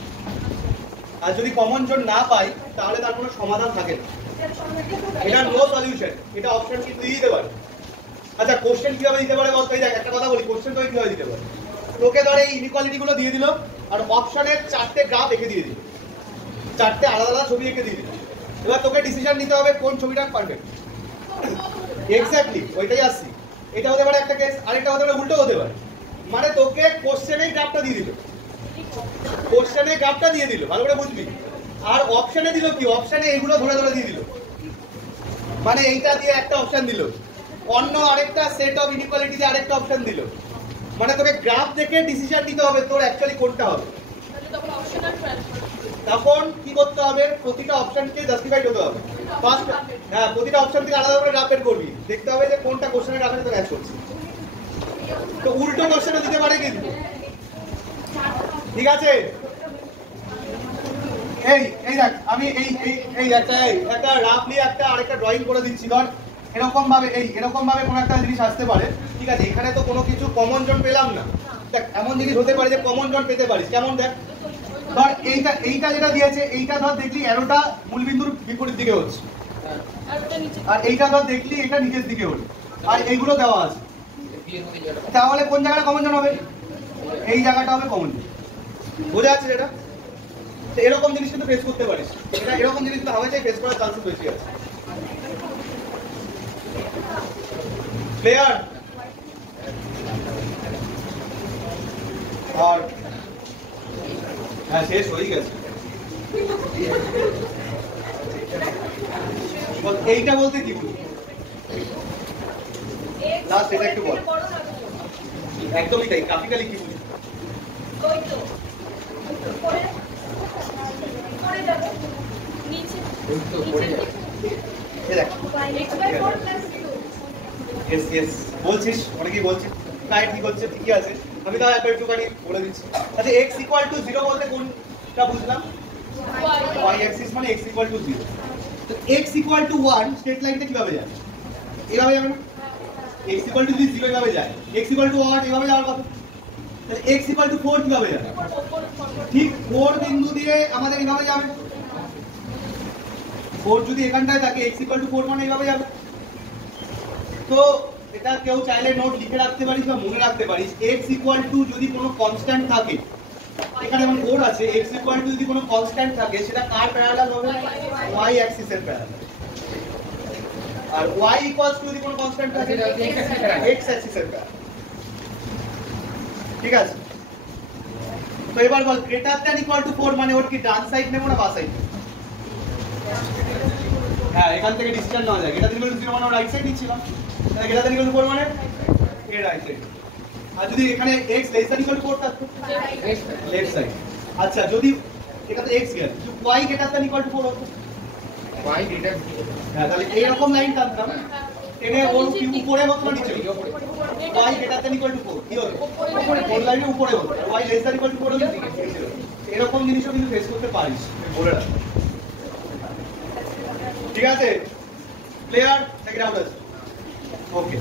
আর যদি কমন জোন না পাই তাহলে তার কোনো সমাধান থাকে না, এটা নো সলিউশন, এটা অপশন কিন্তু দিয়ে দিতে পারে। আচ্ছা কোশ্চেন কিভাবে দিতে পারে বলতো, এই দেখ একটা কথা বলি, কোশ্চেন তোকে কিভাবে দিতে পারে, তোকে ধরে এই ইনইকুয়ালিটি গুলো দিয়ে দিল আর অপশনের 4টে গ্রাফ এঁকে দিয়ে দিল, 4টে আলাদা আলাদা ছবি এঁকে দিয়ে দিল, এবার তোকে ডিসিশন নিতে হবে কোন ছবিটা পারফেক্ট। এক্স্যাক্টলি ওইটাই আসছি, এটা হতে পারে একটা কেস, আরেকটা হতে পারে উল্টো হতে পারে, মানে তোকে কোশ্চেনে গ্রাফটা দিয়ে দিল, কোশ্চেনে গ্রাফটা দিয়ে দিল, ভালো করে বুঝবি, আর অপশনে দিল কি, অপশনে এগুলো ধরে ধরে দিয়ে দিল, মানে এইটা দিয়ে একটা অপশন দিল, অন্য আরেকটা সেট অফ ইনইকুয়ালিটি দিয়ে আরেকটা অপশন দিল, মানে তোকে গ্রাফ দেখে ডিসিশন নিতে হবে তোর অ্যাকচুয়ালি কোনটা হবে। তখন কি করতে হবে, প্রতিটা অপশনকে জাস্টিফাইড হতে হবে, ফার্স্ট হ্যাঁ প্রতিটা অপশন থেকে আলাদা করে গ্রাফ বের করবি, দেখতে হবে যে কোনটা কোশ্চেনের গ্রাফের সাথে ম্যাচ করছে। তো উল্টো কোশ্চেনও দিতে পারে কিন্তু, ঠিক আছে। এই এই দেখ আমি এই এই এই একটা রাফলি একটা আরেকটা ড্রয়িং করে দিচ্ছি, ধর এরকম ভাবে কোনো একটা জিনিস আসতে পারে। ঠিক আছে, এখানে তো কোনো কিছু কমন জোন পেলাম না। দেখ এমন জিনিস হতে পারে যে কমন জোন পেতে পারিস। কেমন দেখ, ধর এইটা যেটা দিয়েছে, এইটা ধর দেখলি অ্যারোটা মূলবিন্দুর বিপরীত দিকে হচ্ছে, আর এইটা ধর দেখলি এটা নিচের দিকে হলো, আর এইগুলো দেওয়া আছে। তাহলে কোন জায়গাটা কমন জোন হবে? এই জায়গাটা হবে কমন জোন। বোঝা যাচ্ছে যেটা? তো এরকম জিনিস কিন্তু ফেস করতে পারিস। এটা এরকম জিনিস তো হবে যে ফেস করার চান্সেস বেশি আছে। ক্লিয়ার? আর হ্যাঁ, শেষ হয়ে গেছে। এইটা বলতে কি বুঝি? লাস্ট এটা একটু বল। একদমই তাই, গ্রাফিক্যালি কি বুঝি? বলছিস, অনেকেই বলছিস তাই ঠিক হচ্ছে, ঠিকই আছে। আমি তাও একটুখানি বলে দিচ্ছি। আচ্ছা, x = 0 বলতে কোনটা বুঝলাম? y অ্যাক্সিস মানে x = 0। তো x = 1 স্ট্রেট লাইনটা কিভাবে যায়? এভাবে যাবে না? x = 0 এভাবে যায়, x = 1 এভাবে যাওয়ার কথা। তাহলে x = 4 কিভাবে যাবে? ঠিক 4 বিন্দু দিয়ে আমাদের এভাবে যাবে। 4 যদি এখানটায় থাকে, x = 4 মানে এইভাবে যাবে। তো এটা কেউ চাইলে নোট লিখে রাখতে পারিস বা মনে রাখতে পারিস। x = যদি কোনো কনস্ট্যান্ট থাকে, এখানে যেমন 4 আছে, x = যদি কোনো কনস্ট্যান্ট থাকে, সেটা কার প্যারালাল হবে? y অ্যাক্সিসের প্যারালাল। আর y = যদি কোনো কনস্ট্যান্ট থাকে, x অ্যাক্সিসের প্যারালাল। ঠিক আছে? তো এবার বল, গ্রেটার দ্যান = 4 মানে ওর কি ডান সাইড নেব না বাঁ সাইড? হ্যাঁ, এখান থেকে ডিসটেন্স নেওয়া যায়। গ্রেটার দ্যান = 0 মানে রাইট সাইড নিচ্ছিলাম, তাহলে গ্রেটার দ্যান = 4 মানে এর রাইট সাইড। আর যদি এখানে x ≤ 4 থাকতো, লেফট সাইড। আচ্ছা, যদি এটা তো x গেল, y ≥ 4 হতো, y গ্রেটার, হ্যাঁ, তাহলে এইরকম লাইন টানতাম, টেনে ওর কি উপরে হতো না নিচে? y ≥ 4 কি হতো? ওর লাইনের উপরে হতো, y ≤ 4 হলে নিচে ছিল। এরকম জিনিসও কিন্তু ফেস করতে পারিস, বলে রাখ। ঠিক আছে? Clear? Check it out. Okay.